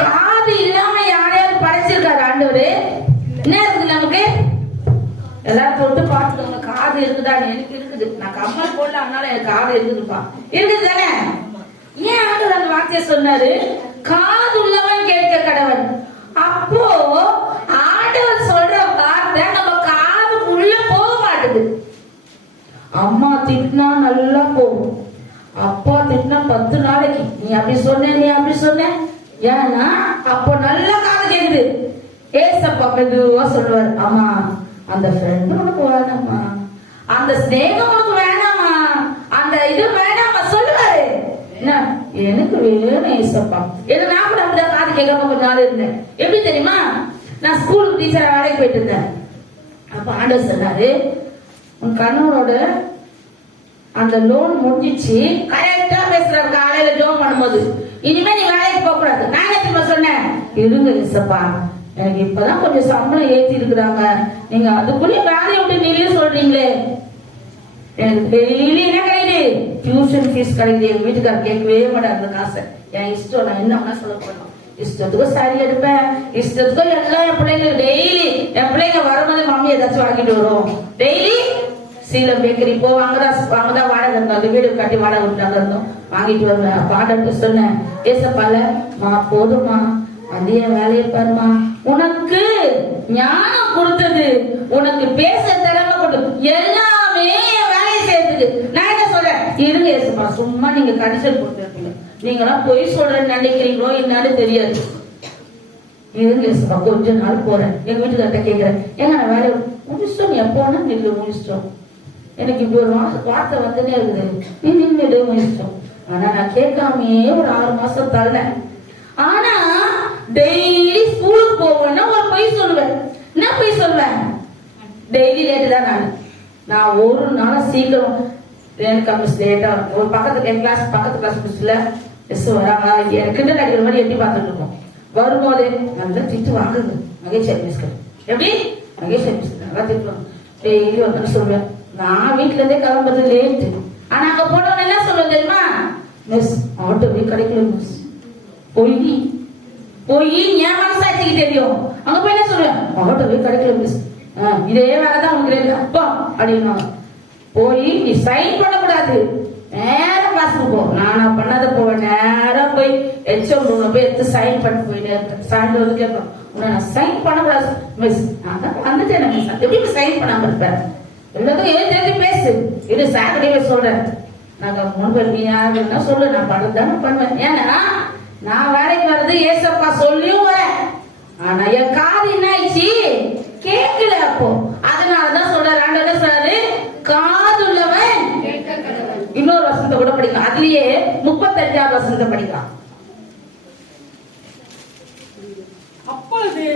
காது இல்லாம யாரையாவது படைச்சிருக்காரு ஆண்டவரு? என்ன இருக்குது நமக்கு? எல்லாரும் தொட்டு பார்த்துக்கோங்க, காது இருக்குதா? எனக்கு இருக்குது. நான் கம்மல் போடல, அதனால எனக்கு காது இருக்குதுப்பா. இருக்குது தானே? ஏன் ஆண்டவர் அந்த வார்த்தையை சொன்னாரு? காது உள்ளவன் கேட்க கடவன். அப்போ ஆண்டவர் சொல்ற வார்த்தை நம்ம காதுக்குள்ள போக மாட்டுது. அம்மா திட்டினா நல்லா போகும், அப்பா திட்டினா 10 நாளைக்கு நீ அப்படி சொன்ன, நீ அப்படி சொன்ன. ஏன்னா அப்போ நல்லா காது கேக்குது. ஏசப்பா மெதுவா சொல்லுவார், ஆமா அந்த ஃப்ரெண்ட் உனக்கு வேணாமா, அந்த ஸ்நேகம் உனக்கு வேணாமா, அந்த இது வேணாமா சொல்லுவாரு. என்ன எனக்கு வேணும் ஏசப்பா. ஏன்னா நான் கூட அப்படிதான் காது கேட்காம கொஞ்ச நாள் இருந்தேன். எப்படி தெரியுமா? நான் ஸ்கூலுக்கு டீச்சரா வேலைக்கு போயிட்டு இருந்தேன். அப்ப ஆண்டவர் சொன்னாரு, உன் கண்ணனோட அந்த லோன் முடிஞ்சிச்சு. கரெக்டா பேசுறாரு காலையில ஜோம் பண்ணும்போது, இனிமே நீ வேலைக்கு போக கூடாது. நான் என்ன தெரியுமா சொன்னேன்? இருங்க ஏசப்பா, எனக்கு இப்பதான் கொஞ்சம் சம்பளம் ஏத்தி இருக்கிறாங்க, நீங்க அதுக்குள்ளே வேலையை விட்டு நீங்களே சொல்றீங்களே. எனக்கு டெய்லி என்ன கிடைக்குது? டியூஷன் ஃபீஸ் கிடைக்குது. எங்க வீட்டுக்காரர் கேட்கவே மாட்டாங்க அந்த காசை. என் இஷ்டம், நான் என்ன சொல்ல போனோம். இஷ்டத்துக்கும் சாரி எடுப்பேன், இஷ்டத்துக்கும் எல்லாம் என் பிள்ளைங்களுக்கு டெய்லி என் பிள்ளைங்க வரும்போது மம்மி ஏதாச்சும் வாங்கிட்டு வரும். டெய்லி சீலம் பேக்கரி போ, அங்கதான் வாடகை இருந்தோம், அந்த வீடு கட்டி வாடகை விட்டாங்க இருந்தோம், வாங்கிட்டு வருவேன். பாடட்டு சொன்னேன், ஏசப்பால மா போதுமா, அதே வேலையை பாருமா, உனக்கு ஞானம் கொடுத்தது, உனக்கு பேச திறமை கொடுத்து எல்லாமே வேலையை செய்யறதுக்கு. நான் என்ன சொல்றேன்? இருங்க ஏசப்பா, சும்மா நீங்க கடிசல் கொடுத்துருக்கீங்க, நீங்களாம் பொய் சொல்றேன்னு நினைக்கிறீங்களோ என்னன்னு தெரியாது. இருங்க ஏசப்பா, கொஞ்ச நாள் போறேன். எங்க வீட்டுக்கார்ட்ட கேட்கிறேன், ஏங்க நான் வேலையை முடிச்சிட்டோம், நீ எப்போனா நில்லு முடிச்சிட்டோம். எனக்கு இப்படி ஒரு வார்த்தை வந்துனே இருக்குது, நீ நின்று முடிச்சிட்டோம். ஆனா நான் கேட்காமே ஒரு 6 மாசம் தரேன். ஆனா டெய்லி ஸ்கூலுக்கு போவேன்னா ஒரு பொய் சொல்லுவேன். என்ன பொய் சொல்லுவேன்? டெய்லி லேட்டு தான். நான் ஒரு நாள் சீக்கிரம் எனக்கு மிஸ் லேட்டா ஒரு பக்கத்து என் கிளாஸ் பக்கத்து கிளாஸ் மிஸ்ல மிஸ் வராங்க, கிட்ட அடிக்கிற மாதிரி எட்டி பார்த்துட்டு இருக்கோம். வரும்போது நல்லா திட்டு வாங்குது மகேஸ்வரி மிஸ்கள். எப்படி மகேஸ்வரி மிஸ் நல்லா திட்டுவாங்க. டெய்லி வந்து சொல்லுவேன், நான் வீட்டுல இருந்தே கிளம்புறது லேட்டு. ஆனா அங்க போனவன என்ன சொல்லுவேன் தெரியுமா? மிஸ் ஆட்டோவே கிடைக்கல மிஸ். பொய் பொய் என் மனசாட்சிக்கு தெரியும். அங்க போய் என்ன சொல்லுவேன்? ஆட்டோவே கிடைக்கல மிஸ். இதே வேலைதான் உங்களுக்கு அப்பா அப்படின்னா போய் நீ சைன் பண்ணக்கூடாது, நேரம் கிளாஸுக்கு போ. நானா பண்ணாத போவேன், நேரம் போய் எச்எம் ரூம்ல போய் எடுத்து சைன் பண்ணி போயிட்டே இருக்கேன். சாயந்தரம் வந்து கேட்பேன், நான் சைன் பண்ணக்கூடாது மிஸ். நான் வந்துட்டேன் மிஸ். எப்படி சைன் பண்ணாம இருப்பேன்? எல்லாத்தையும் ஏன் தெரிஞ்சு பேசு. இது சாட்டர்டே சொல்றேன். நாங்க முன்பு நீ யாருன்னா சொல்லு, நான் பண்ணதானே பண்ணுவேன். ஏன்னா நான் வேலைக்கு வர்றது ஏசப்பா சொல்லியும் வரேன். ஆனா என் காது என்ன ஆயிடுச்சு? கேட்கல. அப்போ அதனாலதான் சொல்றாரு, ஆண்டவர் சொல்றாரு, காது உள்ளவன் இன்னொரு வசனத்தை கூட படிக்கலாம். அதுலயே 35ஆவது வசனத்தை படிக்கலாம். அப்பொழுது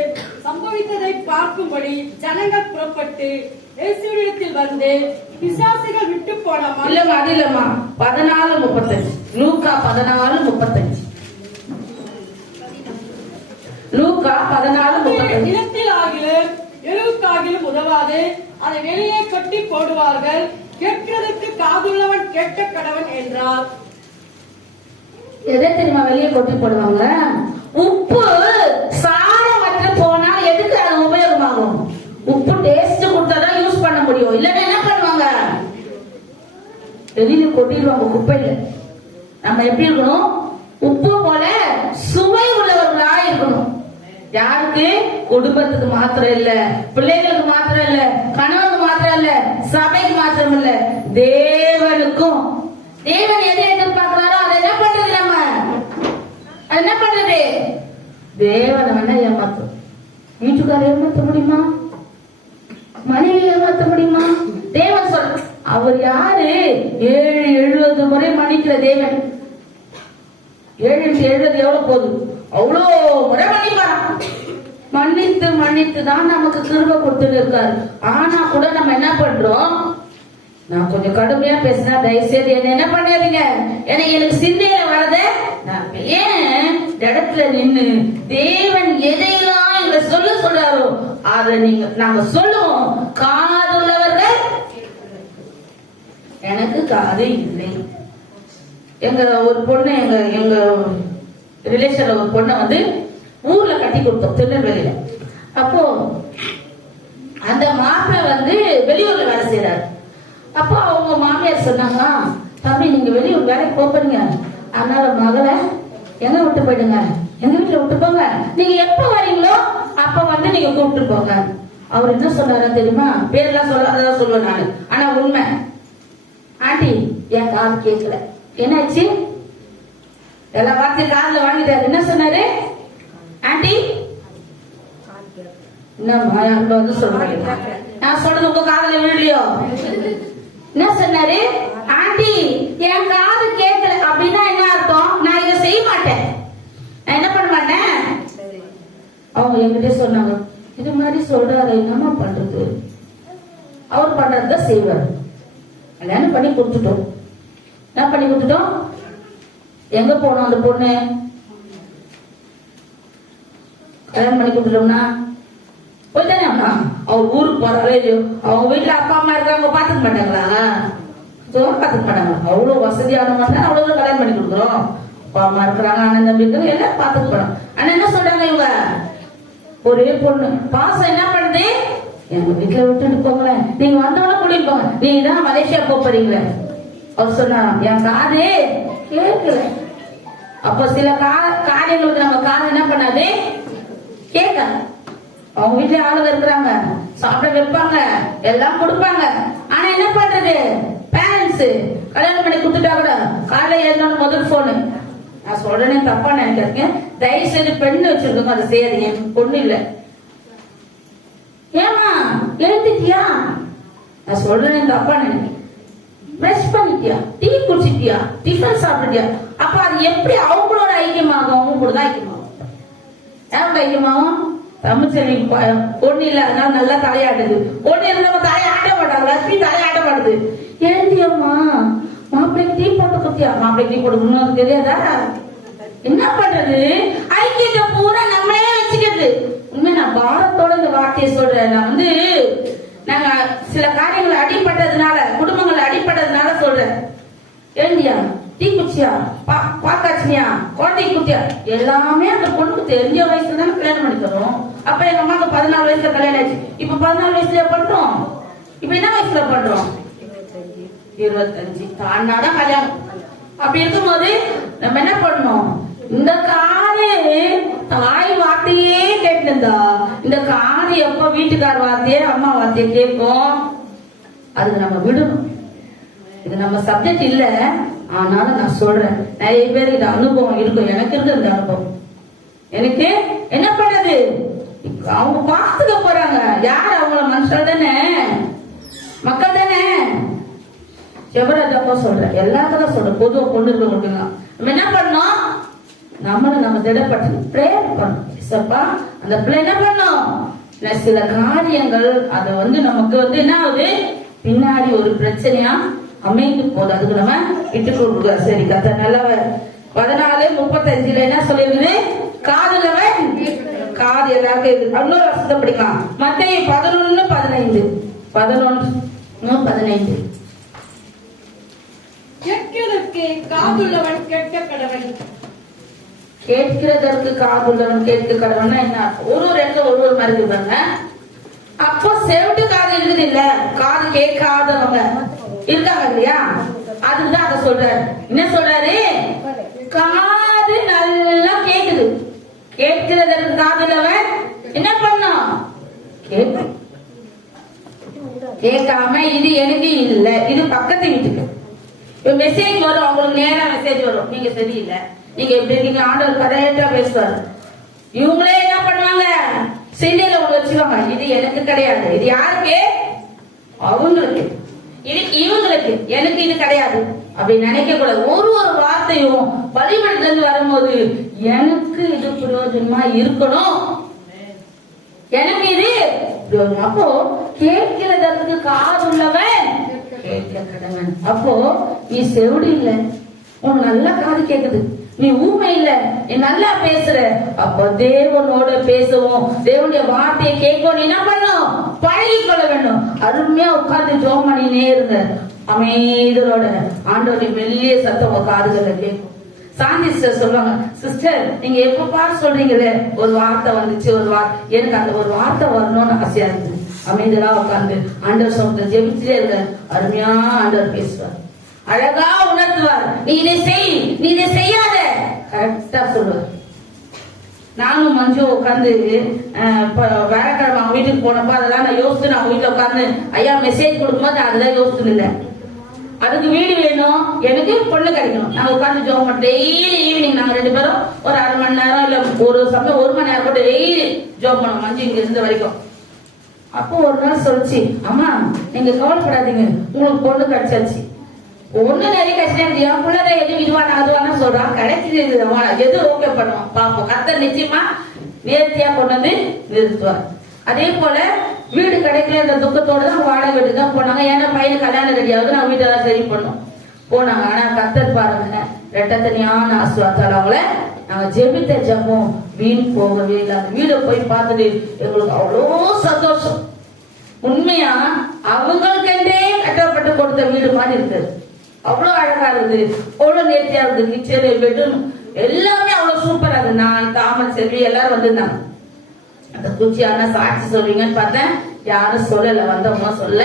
சம்பவித்ததை பார்க்கும்படி ஜனங்கள் புறப்பட்டு இயேசுவிடத்தில் வந்து பிசாசுகள் விட்டு போனமா. இல்லம்மா, அது இல்லம்மா, 14:35. லூக்கா 14:35. லூக்கா 14:35. நிலத்தில் ஆகிலும் எருவுக்காகிலும் உதவாது, அதை வெளியே கட்டி போடுவார்கள். கேட்கிறதுக்கு காதுள்ளவன் கேட்க கடவன் என்றார். எதை தெரியுமா வெளியே கொட்டி போடுவாங்க? உப்பு சாரமற்ற போனா எதுக்கு அது உபயோகமாகும்? உப்பு டேஸ்ட் கொடுத்தாதான் யூஸ் பண்ண முடியும். இல்லன்னா என்ன பண்ணுவாங்க? வெளியில கொட்டிடுவாங்க குப்பையில. நம்ம எப்படி இருக்கணும்? உப்பு போல சுவை உள்ளவர்களா இருக்கணும். யாருக்கு? குடும்பத்துக்கு மாத்திரம் இல்ல, பிள்ளைகளுக்கு மாத்திரம் இல்ல, கணவனுக்கு மாத்திரம் இல்ல, சபைக்கு மாத்திரம் இல்ல, தேவனுக்கும். தேவன் எதை எதிர்பார்க்கிறாரோ அதை என்ன பண்றது? நம்ம என்ன பண்றது? தேவனை வேணா ஏமாத்தும். வீட்டுக்கார ஏமாத்த முடியுமா? மனைவி ஏமாத்த முடியுமா? தேவன் சொல்ற, அவர் யாரு? 770 முறை மன்னிக்கிற தேவன். 770 எவ்வளவு போதும்? அவ்வளோ முறை மன்னிப்பாராம். மன்னித்து மன்னித்து தான் நமக்கு கிருபை கொடுத்துட்டு இருக்காரு. ஆனா கூட நம்ம என்ன பண்றோம்? நான் கொஞ்சம் கடுமையா பேசினா தயவுசெய்து என்ன பண்ணாதீங்க. ஏன்னா எனக்கு சிந்தையில வரத நான் ஏன் இடத்துல நின்னு தேவன் எதையெல்லாம் எங்களை சொல்றாரோ அதை நாங்க சொல்லுவோம். காதுள்ளவர்கள். எனக்கு காது இல்லை. எங்க ஒரு பொண்ணு எங்க ரிலேஷன்ல ஒரு பொண்ணை வந்து ஊர்ல கட்டி கொடுத்தோம், திருநெல்வேலியில. அப்போ அந்த மாப்பிள்ளை வந்து வெளியூர்ல வேலை செய்யறாரு. அப்போ அவங்க மாமியார் சொன்னாங்க, தம்பி நீங்க வெளியூர் வேலைக்கு போறீங்க, அதனால மகளை எங்க விட்டு போயிடுங்க, எங்க வீட்டுல விட்டு போங்க, நீங்க எப்ப வரீங்களோ அப்ப வந்து நீங்க கூப்பிட்டு போங்க. அவர் என்ன சொன்னாரு தெரியுமா? பேர்லாம் சொல்லாதான் சொல்லுவேன் நானு, ஆனா உண்மை. ஆண்டி என் காது கேட்கல. என்னாச்சு? எல்லா வார்த்தையும் காதுல வாங்கிட்டாரு. என்ன சொன்னாரு? ஆண்டி வந்து சொல்றேன், நான் சொல்றது உங்க காதுல விழலையோ? என்ன சொன்னாரு? ஆண்டி என் காது கேட்கல. அப்படின்னா என்ன அர்த்தம்? நான் இதை செய்ய மாட்டேன், நான் என்ன பண்ண மாட்டேன். அவங்க என்கிட்ட சொன்னாங்க, இது மாதிரி சொல்றாரு, என்னமா பண்றது? அவர் பண்றதுதான் செய்வார். கல்யாணம் பண்ணி கொடுத்துட்டோம். என்ன பண்ணி கொடுத்துட்டோம்? எங்க போனோம் அந்த பொண்ணு? கல்யாணம் பண்ணி கொடுத்துட்டோம்னா போய்தானே அம்மா அவர் ஊருக்கு போறாரோ இல்லையோ, அவங்க வீட்டுல அப்பா அம்மா இருக்காங்க, பாத்துக்க மாட்டாங்களா? பாத்துக்க மாட்டாங்க. அவ்வளவு வசதியானவங்க தான் அவ்வளவு கல்யாணம் பண்ணி கொடுக்குறோம். அப்பா அம்மா இருக்கிறாங்க, அண்ணன் தம்பி இருக்கிறாங்க, எல்லாம் பாத்துக்க போறோம். ஆனா என்ன சொல்றாங்க இவங்க? ஒரே பொண்ணு பாசம் என்ன பண்ணுது? எங்க வீட்டுல விட்டுட்டு போங்களேன், நீங்க வந்தவன கூட்டிட்டு போங்க, நீங்க தான் மலேசியா போறீங்களே. அவர் சொன்னா என் காது கேட்கல. அப்போ சில காரியங்களுக்கு நம்ம காது என்ன பண்ணாது? கேட்க. அவங்க வீட்டுல ஆளுங்க இருக்கிறாங்க, சாப்பிட வைப்பாங்க, எல்லாம் கொடுப்பாங்க. ஆனா என்ன பண்றது? பேரண்ட்ஸ் கல்யாணம் பண்ணி கொடுத்துட்டா கூட காலையில ஏறினோட முதல் போனு. நான் சொல்றேனே தப்பா நினைக்கிறீங்க, தயவு செய்து பெண்ணு வச்சிருக்கோங்க, அதை செய்யாதீங்க. பொண்ணு இல்ல. ஏமா எழுந்துட்டியா? நான் சொல்றேன் தப்பா நினைக்கிறேன். பிரஷ் பண்ணிட்டியா? டீ குடிச்சிட்டியா? டிஃபன் சாப்பிட்டியா? அப்ப அது எப்படி அவங்களோட ஐக்கியமாகும்? அவங்க கூட தான் ஐக்கியமாகும். யாரோட ஐக்கியமாகும்? தமிழ்ச்செல்வி பொண்ணு இல்ல, அதனால நல்லா தலையாடுது. பொண்ணு இருந்தவங்க தலையாட்ட மாட்டாங்க. லட்சுமி தலையாட்ட மாட்டுது. எழுந்தியம்மா, மாப்பிள்ளைக்கு டீ போட்டு குத்தியா? மாப்பிள்ளைக்கு டீ போட்டு தெரியாதா? என்ன பண்றது? ஐக்கியத்தை பூரா நம்மளே வச்சுக்கிறது. உண்மை, நான் பாரத்தோட இந்த வார்த்தையை சொல்றேன். நான் வந்து நாங்க சில காரியங்கள் அடிப்பட்டதுனால, குடும்பங்கள் அடிப்பட்டதுனால சொல்றேன். எழுந்தியா? டீ குச்சியா? பாக்காச்சியா? குழந்தை குத்தியா? எல்லாமே அந்த பொண்ணுக்கு தெரிஞ்ச வயசுல தானே கல்யாணம் பண்ணி தரோம். அப்ப எங்க அம்மாக்கு 14 வயசுல கல்யாணம் ஆச்சு. இப்ப 14 வயசுல பண்றோம். இப்ப என்ன வயசுல பண்றோம்? 25 தாண்டாதான் கல்யாணம். அப்படி இருக்கும்போது நம்ம என்ன பண்ணணும்? இந்த காது தாய் வார்த்தையே கேட்டுருந்தா, இந்த காது எப்ப வீட்டுக்கார வார்த்தையே அம்மா வார்த்தையை கேட்கும். அதுக்கு நம்ம விடணும். இது நம்ம சப்ஜெக்ட் இல்ல, ஆனாலும் நான் சொல்றேன். நிறைய பேர் இது அனுபவம் இருக்கும். எனக்கு இருக்கு இந்த அனுபவம். எனக்கு என்ன பண்றது? அவங்க பார்த்துக்க போறாங்க. யார்? அவங்கள மனுஷன் தானே, மக்கள் தானே. செவராஜப்பா சொல்றேன், எல்லாத்தையும் சொல்றேன், பொதுவா பொண்ணு இருக்க முடியுங்க. நம்ம என்ன பண்ணோம்? நம்மள நம்ம திடப்பட்டு பிரேயர் பண்ணணும். சப்பா அந்த பிள்ளை என்ன பண்ணும்? சில காரியங்கள் அதை வந்து நமக்கு வந்து என்ன ஆகுது? பின்னாடி ஒரு பிரச்சனையா அமைந்து போகுது. அதுக்கு நம்ம விட்டு கொடுக்க. சரி, கத்த நல்லவர். 14:35 என்ன சொல்லிருக்குது? காதுலவன் காது எல்லாருக்கும். இன்னொரு வருஷத்தை படிக்கலாம். மத்தேயு 11:15. 11:15. கேட்கிறதற்கு காதுள்ளவன் கேட்க கடவன். கேட்கிறதற்கு காதுள்ளவன் கேட்க கடவன் என்ன? ஒரு இடத்துல ஒரு மாதிரி இருக்காங்க. அப்போ செவிட்டு காது இருக்குது இல்ல, காது கேட்காதவங்க இருக்காங்க இல்லையா? அதுதான் அதை சொல்றாரு. என்ன சொல்றாரு? காது நல்லா கேக்குது. கேட்கிறதற்கு காதுள்ளவன் என்ன பண்ணும்? கேட்கும். கேட்காம இது எனக்கு இல்ல, இது பக்கத்து வீட்டுக்கு மெசேஜ் வரும். அவங்களுக்கு நேரா மெசேஜ் வரும், நீங்க சரியில்லை, நீங்க எப்படி இருக்கீங்க, ஆண்டவர் கரெக்டா பேசுவாரு. இவங்களே என்ன பண்ணுவாங்க? சிந்தையில ஒண்ணு வச்சுவாங்க, இது எனக்கு கிடையாது, இது யாருக்கு? அவங்களுக்கு. இது இவங்களுக்கு, எனக்கு இது கிடையாது அப்படி நினைக்க கூடாது. ஒரு ஒரு வார்த்தையும் வழிபடுத்துல இருந்து வரும்போது எனக்கு இது பிரயோஜனமா இருக்கணும், எனக்கு இது பிரயோஜனம். அப்போ கேட்கிறதற்கு காதுள்ளவன் கேட்க கடவன். அப்போ நீ செவிடு இல்ல, உனக்கு நல்லா காது கேக்குது, நீ ஊமை இல்ல, நீ நல்லா பேசுற. அப்ப தேவனோட பேசவும், தேவனுடைய வார்த்தையை கேட்கவும் என்ன பண்ணும்? பழகி கொள்ள வேண்டும். அருமையா உட்கார்ந்து ஜோம் பண்ணினே இருங்க அமைதலோட. ஆண்டோடைய மெல்லிய சத்தம் உங்க காதுகள்ல கேட்கும். சாந்தி சிஸ்டர் சொல்லுவாங்க, சிஸ்டர் நீங்க எப்ப பாரு சொல்றீங்களே ஒரு வார்த்தை வந்துச்சு, எனக்கு அந்த ஒரு வார்த்தை வரணும்னு ஆசையா இருக்குது. அமைதியா உட்கார்ந்து ஆண்டவர் சொந்த ஜெபிச்சுட்டே இருக்க, அருமையா ஆண்டவர் பேசுவார், அழகா உணர்த்துவார். நீ இதை செய், நீ இதை செய்யாத, கரெக்டா சொல்லுவார். நானும் மஞ்சு உட்காந்து வேலைக்கிழமை அவங்க வீட்டுக்கு போனப்ப அதெல்லாம் நான் யோசிச்சு நான் வீட்டுல உட்காந்து ஐயா மெசேஜ் கொடுக்கும்போது நான் அதுதான் யோசிச்சுட்டு இருந்தேன். அதுக்கு வீடு வேணும், எனக்கு பொண்ணு கிடைக்கணும். நாங்க உட்காந்து ஜோம் பண்ணோம் டெய்லி ஈவினிங். நாங்க 2 பேரும் ஒரு 1/2 மணி நேரம் இல்ல ஒரு சமயம் 1 மணி நேரம் கூட டெய்லி ஜோம் பண்ணோம் மஞ்சு இங்க இருந்த வரைக்கும். அப்போ ஒரு நாள் சொல்லிச்சு, அம்மா நீங்க கவலைப்படாதீங்க, உங்களுக்கு பொண்ணு கிடைச்சாச்சு. ஒண்ணு நிறைய கஷ்டம், என் பிள்ளைதான் எது இதுவான அதுவான சொல்றான், கிடைக்குது எது ஓகே பண்ணுவான் பாப்போம். கர்த்தர் நிச்சயமா நேர்த்தியா கொண்டு வந்து நிறுத்துவார். அதே போல வீடு கிடைக்கல இந்த துக்கத்தோட தான் வாடகை வீட்டுக்கு தான் போனாங்க. ஏன்னா பையன் கல்யாணம் ரெடி ஆகுது, நான் வீட்டெல்லாம் சரி பண்ணோம் போனாங்க. ஆனா கர்த்தர் பாருங்க ரெட்டத்தனியான ஆசீர்வாதத்தால அவங்கள நாங்க ஜெபித்த ஜெபம் வீண் போகவே இல்லை. அந்த வீடை போய் பார்த்துட்டு எங்களுக்கு அவ்வளோ சந்தோஷம். உண்மையா அவங்களுக்கென்றே கட்டப்பட்டு கொடுத்த வீடு மாதிரி இருக்குது. அவ்வளவு அழகா இருக்குது, அவ்வளவு நேர்த்தியா இருக்குது. கிச்சன் பெட்ரூம் எல்லாமே அவ்வளவு சூப்பரா இருக்கு. நான் தாமன் செல்வி எல்லாரும் வந்திருந்தாங்க. அந்த குச்சியான சாட்சி சொல்றீங்கன்னு பார்த்தேன், யாரும் சொல்லல, வந்தவங்க சொல்ல.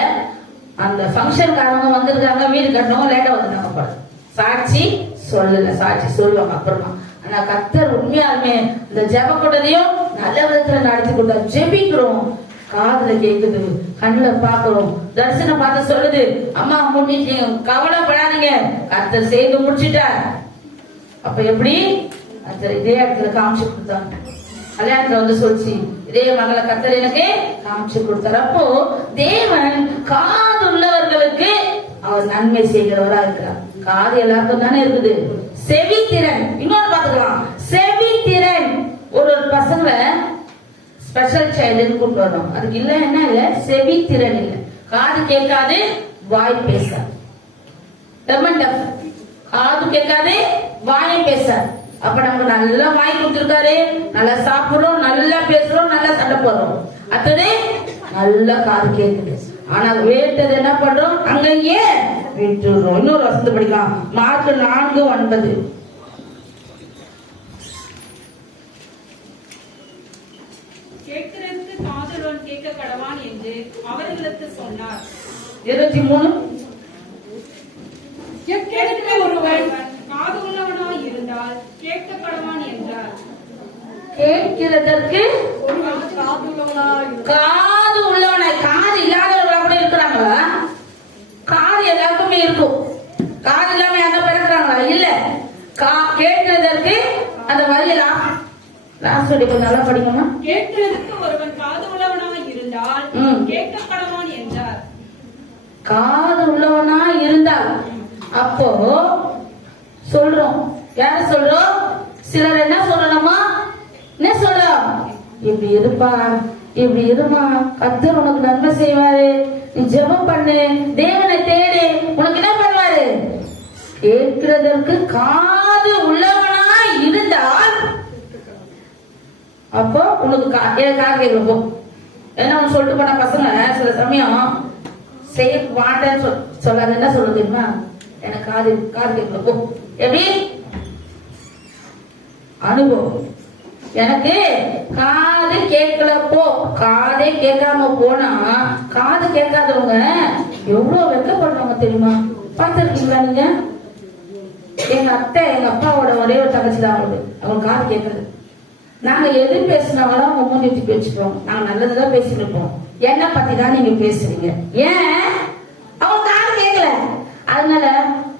அந்த ஃபங்க்ஷன்காரங்க வந்திருக்காங்க, வீடு கட்டணவங்க லேட்டா வந்துட்டாங்க பாரு, சாட்சி சொல்லல, சாட்சி சொல்லுவாங்க அப்புறமா. ஆனா கர்த்தர் உண்மையாலுமே இந்த ஜெப கூட்டத்தையும் நல்ல விதத்துல நடத்தி கொடுத்தாரு. ஜெபிக்கிறோம், காதுல கேக்குது, கண்ணுல பாக்குறோம், தரிசனம் பார்த்து சொல்லுது, அம்மா முடிஞ்சீங்க, கவலைப்படாதீங்க, கர்த்தர் செய்து முடிச்சுட்டார். அப்ப எப்படி கர்த்தர் இதே இடத்துல காமிச்சு கொடுத்தாங்க. கல்யாணத்துல வந்து சொல்லிச்சு, இதே மகளை கர்த்தர் எனக்கு காமிச்சு கொடுத்தார். அப்போ தேவன் காது உள்ளவர்களுக்கு அவர் நன்மை செய்கிறவரா இருக்கிறார். காது எல்லாருக்கும் தானே இருக்குது. செவித்திறன் இன்னொரு பாத்துக்கலாம், செவித்திறன். ஒரு பசங்களை ஸ்பெஷல் சைல்டுன்னு கூட்டு வரணும், அதுக்கு இல்ல என்ன இல்ல, செவித்திறன் இல்ல, காது கேட்காது வாய் பேசாது. காது கேட்காது வாய் பேசாது. அப்ப நமக்கு நல்லா வாய் கொடுத்திருக்காரு, நல்லா சாப்பிடுறோம், நல்லா பேசுறோம், நல்லா சண்டை போடுறோம், அத்தனை நல்லா காது கேட்குது. ஆனா வேட்டது என்ன பண்றோம், அங்கேயே விட்டுறோம். இன்னொரு வசனத்தை படிக்கலாம், மார்க் 4:9. கேட்கிறதுக்கு காதுள்ளவன் கேட்க கடவான் என்று அவர்களுக்கு சொன்னார். 23. கேட்க ஒருவன் காது உள்ளவனாய் இருந்தால் கேட்க கடவான் என்றார். கேட்கிறதற்கு காது உள்ளவனாய். காது இல்லாதவர்களா கூட இருக்கிறாங்களா? காது எல்லாருக்குமே இருக்கும். காது இல்லாம யாரும் பிறகுறாங்களா? இல்ல. கேட்கிறதற்கு அந்த வழியில கொஞ்சம் நல்லா படிக்கணுமா? கேட்கிறதுக்கு ஒருவன் காது உள்ளவனாய் இருந்தால் கேட்க கடவான் என்றார். காது உள்ளவனா இருந்தால் அப்போ சொல்றோம், யார சொல்றோம்? சிலர் என்ன சொல்லணுமா, என்ன சொல்றோம், இப்படி இருப்பா, இப்படி இருமா, கர்த்தர் உனக்கு நன்மை செய்வாரு, நீ ஜெபம் பண்ணு, தேவனை தேடு, உனக்கு என்ன பண்ணுவாரு? கேட்கிறதற்கு காது உள்ளவனா இருந்தால் அப்போ உனக்கு காது கேட்கணும். ஏன்னா சொல்லிட்டு போன பசங்க சில சமயம் செய்ய மாட்டேன்னு சொல்லாது. என்ன சொல்றது தெரியுமா, எனக்கு காது கேட்கணும். எப்படி அனுபவம், எனக்கு காது கேட்கல போ. காதே கேட்காம போனா, காது கேட்காதவங்க எவ்வளவு வெட்கப்படுறாங்க தெரியுமா? பார்த்திருக்கீங்களா நீங்க? எங்க அத்தை, எங்க அப்பாவோட ஒரே ஒரு தங்கச்சி தான் அவங்களுக்கு காது கேட்கறது. நாங்க எது பேசினாலும் அவங்க மூஞ்சி தூக்கி வச்சுப்போம். நாங்க நல்லதுதான் பேசிட்டு இருப்போம், என்ன பத்தி தான் நீங்க பேசுறீங்க, ஏன் அவங்க காது கேட்கல. அதனால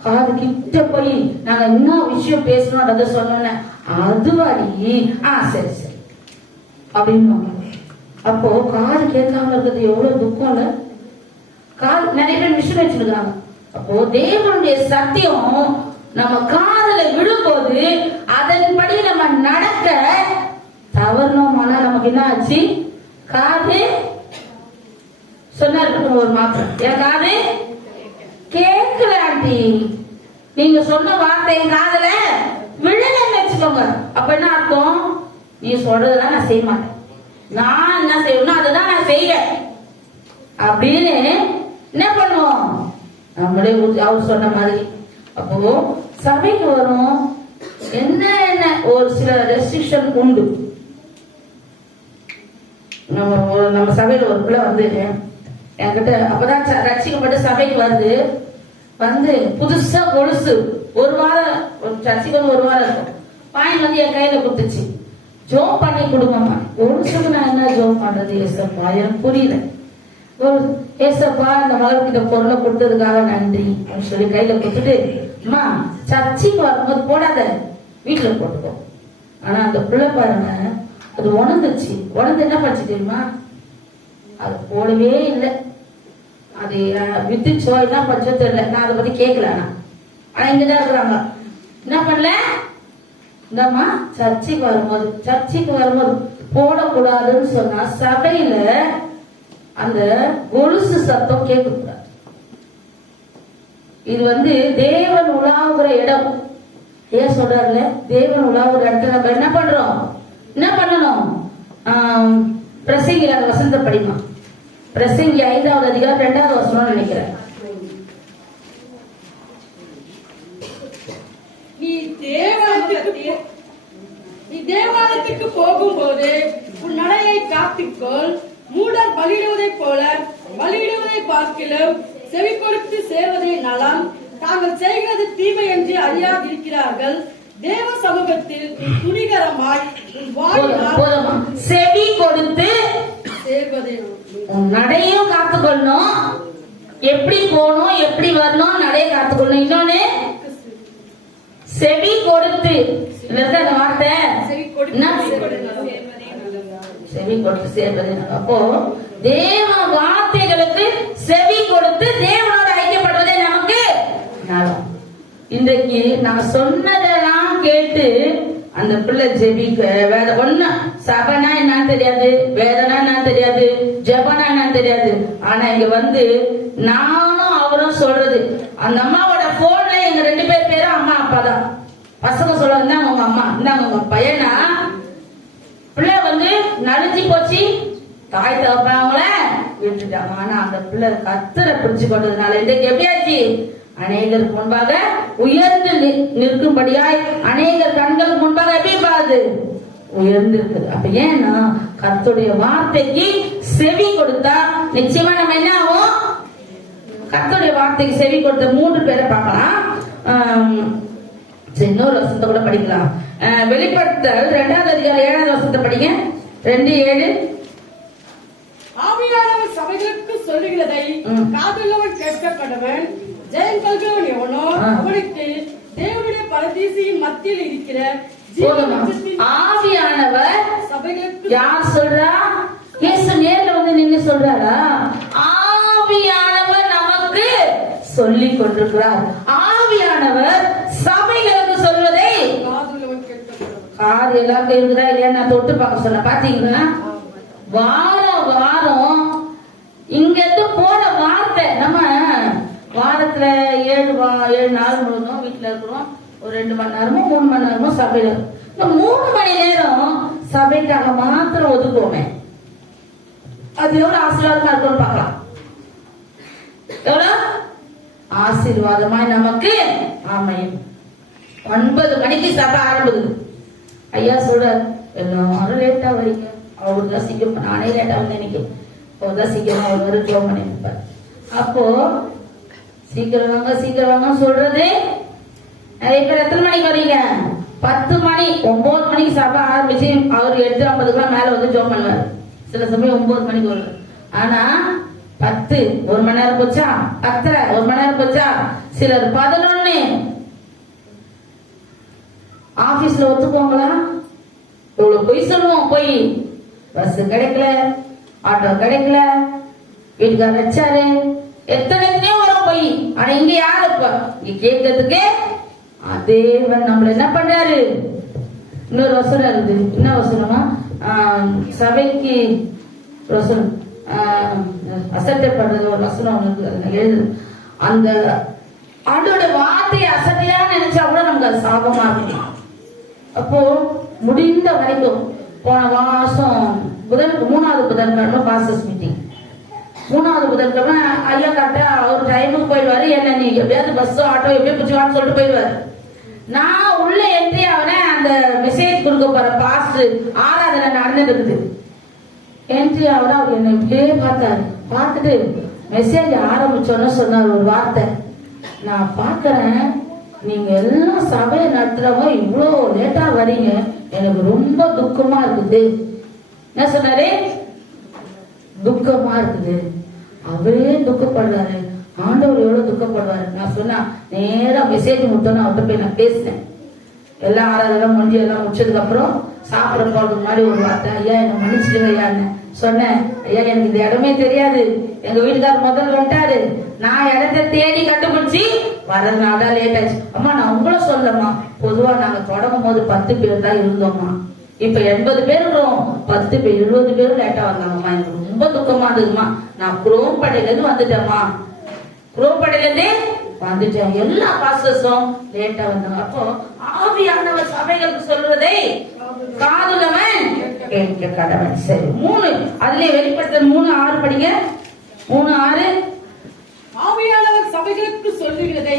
காது கிட்ட போய் நாங்க இன்னும் விஷயம் பேசணும் சொன்னோன்னு அதுவாடி சரி சரி அப்படின்னு. அப்போ காது கேட்காம இருக்கிறது எவ்வளவு துக்கம் இல்ல? காது நிறைய பேர் மிஷின் வச்சிருக்காங்க. அப்போ தேவனுடைய சத்தியம் நம்ம காதுல விழும்போது அதன்படி நம்ம நடக்க தவறணும்னா நமக்கு என்ன ஆச்சு? காது சொன்னாரு ஒரு மாற்றம், என் காது கேட்கல ஆண்டி, நீங்க சொன்ன வார்த்தை என் காதுல விழலன்னு வச்சுக்கோங்க. அப்ப என்ன அர்த்தம்? நீ சொல்றதுதான் நான் செய்ய மாட்டேன், நான் என்ன செய்யணும் அதுதான் நான் செய்வேன் அப்படின்னு என்ன பண்ணுவோம் நம்மளே அவர் சொன்ன மாதிரி. அப்போ சபைக்கு வரும், என்ன என்ன ஒரு சில ரெஸ்ட்ரிக்ஷன் உண்டு. நம்ம சபையில ஒரு பிள்ளை வந்து என்கிட்ட அப்பதான் ரட்சிக்கப்பட்டு சபைக்கு வந்து புதுசா கொலுசு ஒரு வாரம் சர்ச்சைக்கு வந்து ஒரு வாரம் இருக்கும் வாங்கி வந்து என் கையில கொடுத்துச்சு. ஜோம் பண்ணி கொடுங்கம்மா. கொலுசுக்கு நான் என்ன ஜோம் பண்றது ஏசப்பா, எனக்கு புரியல. ஏசப்பா இந்த மகளுக்கு பொருளை கொடுத்ததுக்காக நன்றி அப்படின்னு சொல்லி கையில கொடுத்துட்டு, அம்மா சர்ச்சைக்கு வரும்போது போடாத, வீட்டுல போட்டுக்கோ. ஆனா அந்த பிள்ளை பாருங்க, அது உணர்ந்துச்சு. உணர்ந்து என்ன பண்ணுச்சு தெரியுமா? அது போடவே இல்லை. அது வித்துச்சோ என்ன பண்ணச்சோ தெரியல, நான் அதை பத்தி கேட்கல. ஆனா இங்கதான் இருக்கிறாங்க. என்ன பண்ணல, இந்தம்மா சர்ச்சைக்கு வரும்போது போடக்கூடாதுன்னு சொன்னா சபையில அந்த கொலுசு சத்தம் கேட்கக்கூடாது. இது வந்து தேவன் உலாவுகிற இடம். ஏன் சொல்றாருல, தேவன் உலாவுகிற இடத்துல நம்ம என்ன பண்ணணும்? பிரசங்கில வசந்த படிமா, பிரசங்கி 5வது அதிகாரம் 2வது வசனம் நினைக்கிறேன். நீ தேவாலயத்துக்கு போகும்போது உன் நடையை காத்துக்கொள். மூடர் பலியிடுவதைப் போல பலியிடுவதை பார்க்கிலும் செவி கொடுத்து சேர்வதே நலம். தாங்கள் செய்கிறது தீமை என்று அறியாதிருக்கிறார்கள். தேவ சமூகத்தில் துணிகரமாய் செவி கொடுத்து சேர்வதே நடையும் காத்துக்கொள்ளணும். எப்படி போகணும், எப்படி வரணும், நடைய காத்துக்கொள்ளணும். இன்னொன்னு செவி கொடுத்து, அந்த வார்த்தை செவி கொடுத்து சேர்வது. அப்போ தேவ வார்த்தைகளுக்கு செவி கொடுத்து தேவனோட ஐக்கியப்படுவதே நமக்கு நலம். இன்றைக்கு நான் சொன்னதெல்லாம் கேட்டு அந்த பிள்ளை ஜெபிக்க வேற ஒண்ணு, சபனா என்னன்னு தெரியாது, வேதனா என்னன்னு தெரியாது, ஜெபனா என்னன்னு தெரியாது. ஆனா இங்க வந்து நானும் அவரும் சொல்றது, அந்த அம்மாவோட போன்ல எங்க 2 பேரும் அம்மா அப்பா தான். பசங்க சொல்றாங்க உங்க அம்மா, இந்தாங்க உங்க பையனா. பிள்ளை வந்து நலிஞ்சு போச்சு, தாய் தகப்பனவங்கள விட்டுட்டாங்க. ஆனா அந்த பிள்ளை கத்தரை பிடிச்சு கொண்டதுனால இன்றைக்கு எப்படியாச்சு, அநேகருக்கு முன்பாக உயர்ந்து நிற்கும்படியாய் அநேகர் கண்களுக்கு முன்பாக எப்படி பாது உயர்ந்து இருக்குது. அப்ப ஏன்னா கர்த்தருடைய வார்த்தைக்கு செவி கொடுத்தா நிச்சயமா நம்ம என்ன ஆகும்? கர்த்தருடைய வார்த்தைக்கு செவி கொடுத்த 3 பேரை பார்க்கலாம். இன்னொரு வசனத்தை கூட படிக்கலாம். வெளிப்படுத்தல் 2வது அதிகாரம் 7வது வசனத்தை படிங்க. 2:7. ஆவியானவர் சபைகளுக்கு சொல்லுகிறதை காதுள்ளவன் கேட்க கடவன். ஜெயம் கொள்கிறவன் எவனோ அவனுக்கு தேவனுடைய பரதீசியின் மத்தியில் இருக்கிற ஆவியானவர் சபைகளுக்கு யார் சொல்றா? இயேசு நேர்ல வந்து நின்னு சொல்றாரா? ஆவியானவர் நமக்கு சொல்லிக் கொண்டிருக்கிறார். ஆவியானவர் சபைகளுக்கு சொல்வதை காதுள்ளவன் கேட்க கடவன். காது எல்லாருக்கும் இருக்குதா இல்லையா நான் தொட்டு பார்க்க சொன்ன பாத்தீங்கன்னா, வாரம் இங்க இருந்து போன வார்த்தை நம்ம வாரத்துல 7 நாள் முழுவதும் வீட்டுல இருக்கிறோம். ஒரு 2 மணி நேரமோ 3 மணி நேரமோ சபையில. இந்த 3 மணி நேரம் சபைக்காக மாத்திரம் ஒதுக்குவோமே, அது எவ்வளவு ஆசீர்வாதமா இருக்கும்னு பார்க்கலாம். எவ்வளவு ஆசீர்வாதமாய் நமக்கு அமையும். 9 மணிக்கு சபை ஆரம்பிக்குது. ஐயா சொல்றாரு, எல்லாரும் லேட்டா வரீங்க. அவருதான் சீக்கிரம், நானே லேட்டா வந்து இன்னைக்கு அவர்தான் சீக்கிரமா ஒரு ஜோம் பண்ணி நிற்பார். அப்போ சீக்கிரம் வாங்க சொல்றது. நிறைய பேர் எத்தனை மணிக்கு வரீங்க? 10 மணி 9 மணிக்கு சபை ஆரம்பிச்சு அவர் 8:50 மேல வந்து ஜோம் பண்ணுவார். சில சமயம் 9 மணிக்கு வருவார். ஆனா 10 1 மணி நேரம் போச்சா, 10 1 மணி நேரம் போச்சா, சிலர் 11. ஆபீஸ்ல ஒத்துக்குவாங்களா? இவ்வளவு பொய் சொல்லுவோம். போய் பஸ் கிடைக்கல, ஆட்டோ கிடைக்கல, வீட்டுக்கார வச்சாரு, எத்தனைக்குனே வரும் போய். ஆனா இங்க யாரு இப்ப இங்க கேட்கறதுக்கு? தேவன் நம்மள என்ன பண்றாரு? இன்னொரு வசனம் இருக்குது. என்ன வசனமா? சபைக்கு வசனம் அசட்டை பண்றது ஒரு வசனம் ஒண்ணு இருக்குது. எழுது, அந்த ஆண்டோட வார்த்தையை அசட்டையா நினைச்சா கூட நமக்கு அது சாபமா இருக்கு. அப்போ முடிந்த வரைக்கும் போன மாசம் 3வது புதன்கிழமை பாஸ்டர்ஸ் மீட்டிங். 3வது புதன்கிழமை ஐயா கரெக்டா அவர் டைமுக்கு போயிடுவாரு. என்ன நீ எப்படியாவது பஸ் ஆட்டோ எப்படியும் பிடிச்சுவான்னு சொல்லிட்டு போயிடுவாரு. நான் உள்ள என்ட்ரி ஆவன அந்த மெசேஜ் கொடுக்க போற பாஸ்டர் ஆராதனை நடந்துட்டு இருக்குது. என்ட்ரி ஆவன அவர் என்ன இப்படியே பார்த்தாரு. பார்த்துட்டு மெசேஜ் ஆரம்பிச்சோன்னு சொன்னார் ஒரு வார்த்தை, நான் பாக்குறேன் நீங்க எல்லாம் சபையை நடத்துறவங்க இவ்வளோ லேட்டா வரீங்க, எனக்கு ரொம்ப துக்கமா இருக்குது. என்ன சொன்னாரு? துக்கமா இருக்குது. அவரே துக்கப்படுறாரு, ஆண்டவர் எவ்வளவு துக்கப்படுவாரு. நான் சொன்னா நேரா மெசேஜ் முட்டோன்னு அவர்கிட்ட போய் நான் பேசினேன். எல்லாம் ஆறாதெல்லாம் முந்தி எல்லாம் முடிச்சதுக்கு அப்புறம் சாப்பிட போறதுக்கு மாதிரி ஒரு வார்த்தை, ஐயா என்ன மன்னிச்சிடுங்க ஐயான்னு சொன்னேன். ஐயா எனக்கு இந்த இடமே தெரியாது, எங்க வீட்டுக்காரர் முதல்ல வந்துட்டாரு, நான் இடத்த தேடி கண்டுபிடிச்சி வரதுனால லேட் ஆயிடுச்சு. அம்மா நான் உங்களை சொல்லம்மா, பொதுவா நாங்க தொடங்கும் போது 10 பேர் தான் இருந்தோம்மா, இப்ப 80 பேர் இருக்கிறோம், 10 பேர் 20 பேரும் லேட்டா வந்தாங்கம்மா, எனக்கு ரொம்ப துக்கமா இருந்ததுமா, நான் குரோம்படையில இருந்து வந்துட்டேம்மா, குரோம்படையில இருந்து வந்துட்டேன், எல்லா பாஸ்டர்ஸும் லேட்டா வந்தாங்க. அப்போ ஆவியானவர் சபைகளுக்கு சொல்றதை காதுலவன் கேட்க கடவன். சரி 3 அதுல வெளிப்படுத்த 3:6 படிங்க. 3:6 ஆவியானவர் சபைகளுக்கு சொல்லுகிறதை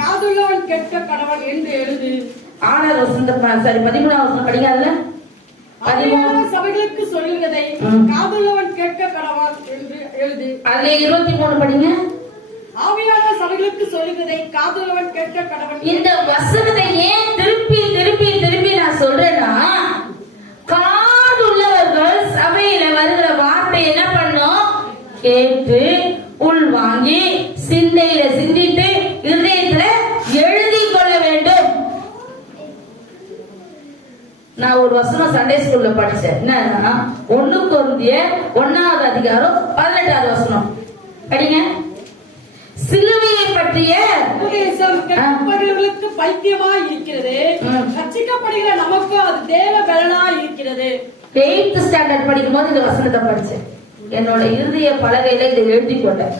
காதுள்ளவன் கேட்க கடவன் என்று எழுது. 6வது வசனம் சரி 13வது வசனம் படிங்க. அதுல ஆவியானவர் சபைகளுக்கு சொல்லுகிறதை காதுள்ளவன் கேட்க கடவன் என்று எழுது. அதுல 23 படிங்க. ஆவியானவர் சபைகளுக்கு சொல்லுகிறதை காதுள்ளவன் கேட்க கடவன். இந்த வசனத்தை ஏன் திருப்பி திருப்பி திருப்பி நான் சொல்றேன்னா, காது உள்ளவர்கள் சபையில வருகிற வார்த்தை என்ன பண்ணும்? கேட்டு உள் வாங்கி சிந்தையில சிந்தித்து இதயத்துல எழுதி கொள்ள வேண்டும். நான் ஒரு வசனம் சண்டே ஸ்கூல்ல படிச்சேன். என்னன்னா 1 கொரிந்தியர் 1வது அதிகாரம் 18வது வசனம் படிங்க. சிலுவையை பற்றிய உபதேசம் கேட்பவர்களுக்கு பைத்தியமாய் இருக்கிறது, ரட்சிக்கப்படுகிற நமக்கு அது தேவ பலனாய் இருக்கிறது. 8th ஸ்டாண்டர்ட் படிக்கும் போது இந்த வசனத்தை படிச்சேன். என்னோட இருதய பலகையில இதை எழுதி கொண்டேன்.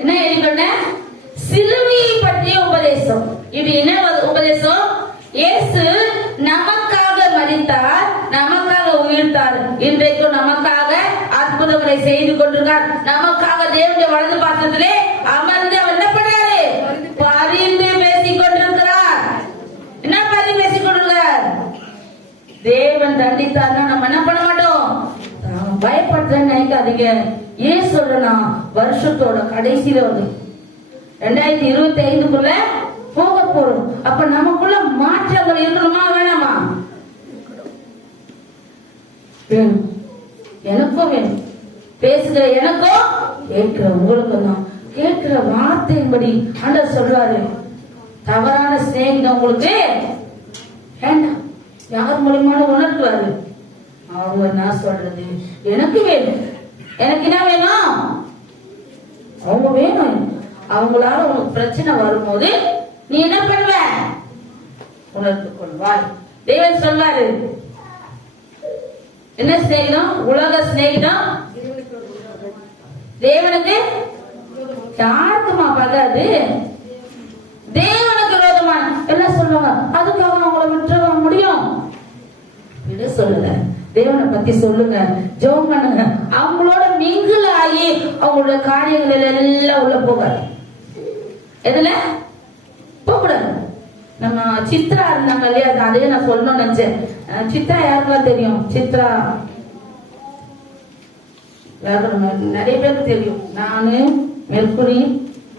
என்ன எழுதி கொண்டேன்? சிலுவையை பற்றிய உபதேசம். இது என்ன உபதேசம்? இயேசு நமக்காக மரித்தார், நமக்காக உயிர்த்தார், இன்றைக்கும் நமக்காக அற்புதங்களை செய்து கொண்டிருக்கார், நமக்காக தேவனுடைய வலது பாத்திரத்திலே அமர்ந்து என்ன பண்றாரு? பரிந்து பேசிக் கொண்டிருக்கிறார். என்ன பரிந்து பேசிக் கொண்டிருக்கிறார்? தேவன் தண்டித்தார்னா நம்ம என்ன பண்ண மாட்டோம், பயப்படுறேன்னு நினைக்காதீங்க. ஏன் சொல்றேன்னா வருஷத்தோட கடைசியில வந்து 2025க்குள்ள போக போறோம். அப்ப நமக்குள்ள மாற்றங்கள் இருக்கணுமா வேணாமா? வேணும். எனக்கும் வேணும். பேசுகிற எனக்கும் கேட்கிற உங்களுக்கும் தான். கேட்கிற வார்த்தையின்படி ஆண்டவர் சொல்றாரு, தவறான சிநேகிதம் உங்களுக்கு வேண்டாம். யார் மூலமான உணர்த்துவாரு? அவங்க என்ன சொல்றது எனக்கு வேணும். எனக்கு என்ன வேணும்? அவங்க வேணும். அவங்களால உனக்கு பிரச்சனை வரும்போது நீ என்ன பண்ணுவ? உணர்ந்து கொள்வாய். தேவன் சொல்வாரு, என்ன சிநேகிதம்? உலக சிநேகிதம் தேவனுக்கு யாருக்குமா பகாது? தேவனுக்கு விரோதமா எல்லாம் சொல்லுவாங்க. அதுக்காக அவங்கள விட்டுற முடியும்? விட சொல்லுங்க. தேவனை பத்தி சொல்லுங்க, ஜெபம் பண்ணுங்க. அவங்களோட மிங்கிள் ஆகி அவங்களோட காரியங்கள் எல்லாம் உள்ள போகாது. எதுல போகக்கூடாது. நம்ம சித்ரா இருந்தாங்க இல்லையா, அதே நான் சொல்லணும்னு நினைச்சேன். சித்ரா யாருக்கெல்லாம் தெரியும்? சித்ரா நிறைய பேருக்கு தெரியும். நானு, மெர்குரி,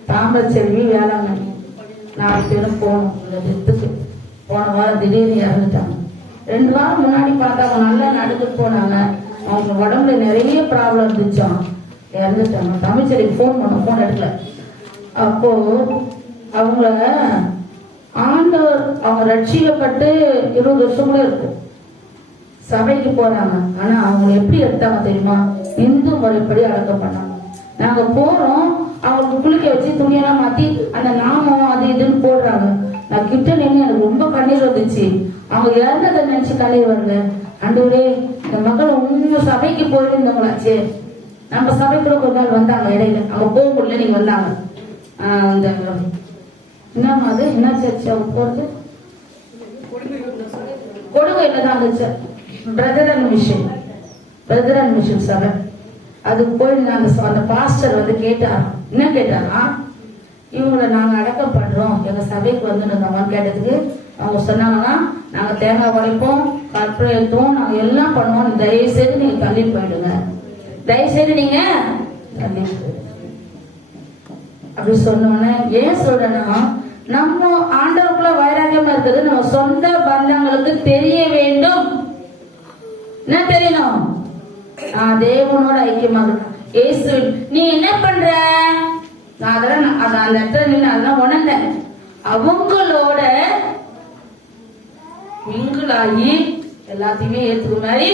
தாமரச்செல்வி, வேளாங்கண்ணி 4 பேரும் போனோம் இந்த டெத்துக்கு. போன வாரம் திடீர்னு இறந்துட்டாங்க. 2 வாரம் முன்னாடி பார்த்தாங்க, நல்லா நடந்து போனாங்க. அவங்க உடம்புல நிறைய ப்ராப்ளம் இருந்துச்சான், இறந்துட்டாங்க. தமிழ்ச்செல்விக்கு ஃபோன் பண்ண, ஃபோன் எடுக்கல. அப்போ அவங்கள ஆண்டவர், அவங்க ரட்சிக்கப்பட்டு 20 வருஷம் கூட இருக்கும், சபைக்கு போறாங்க. ஆனா அவங்க எப்படி எடுத்தாங்க தெரியுமா? இந்து முறைப்படி அடக்கம் பண்ணாங்க. நாங்க போறோம், அவங்களுக்கு குளிக்க வச்சு துணியெல்லாம் மாத்தி அந்த நாமம் அது இதுன்னு போடுறாங்க. நான் கிட்ட நின்று எனக்கு ரொம்ப கண்ணீர் வந்துச்சு. அவங்க இறந்ததை நினைச்சு கண்ணீர் வரல. ஆண்டவரே, இந்த மகள் உங்க சபைக்கு போயிருந்தவங்களாச்சே, நம்ம சபைக்குள்ள ஒரு நாள் வந்தாங்க இடையில, அவங்க போக முடியல, நீங்க வந்தாங்க. அந்த என்னமா அது என்ன சர்ச்சு அவங்க போறது? கொடுங்கையில தான் இருந்துச்சு. பிரதர் அண்ட் மிஷன் சபை. அதுக்கு போய் நாங்க அந்த பாஸ்டர் வந்து கேட்டார். என்ன கேட்டாரா? இவங்களை நாங்க அடக்கம் பண்றோம், எங்க சபைக்கு வந்துருந்தோமான்னு கேட்டதுக்கு அவங்க சொன்னாங்கன்னா, நாங்க தேங்காய் உடைப்போம், கற்பூரம் ஏற்றுவோம், நாங்க எல்லாம் பண்ணுவோம், தயவு செய்து நீங்க தள்ளி போயிடுங்க, தயவு செய்து நீங்க தள்ளி போயிடுங்க அப்படி சொன்னோன்னே. ஏன் சொல்றேன்னா, நம்ம ஆண்டவருக்குள்ள வைராக்கியமா இருக்குது நம்ம சொந்த பந்தங்களுக்கு தெரிய வேண்டும். என்ன தெரியணும்? நான் தேவனோட ஐக்கியமா இருக்கேன். ஏசு நீ என்ன பண்ற? நான் அதெல்லாம் அந்த இடத்துல நின்று அதெல்லாம் உணர்ந்தேன். அவங்களோட மிங்கிளாகி எல்லாத்தையுமே ஏத்துக்கு மாதிரி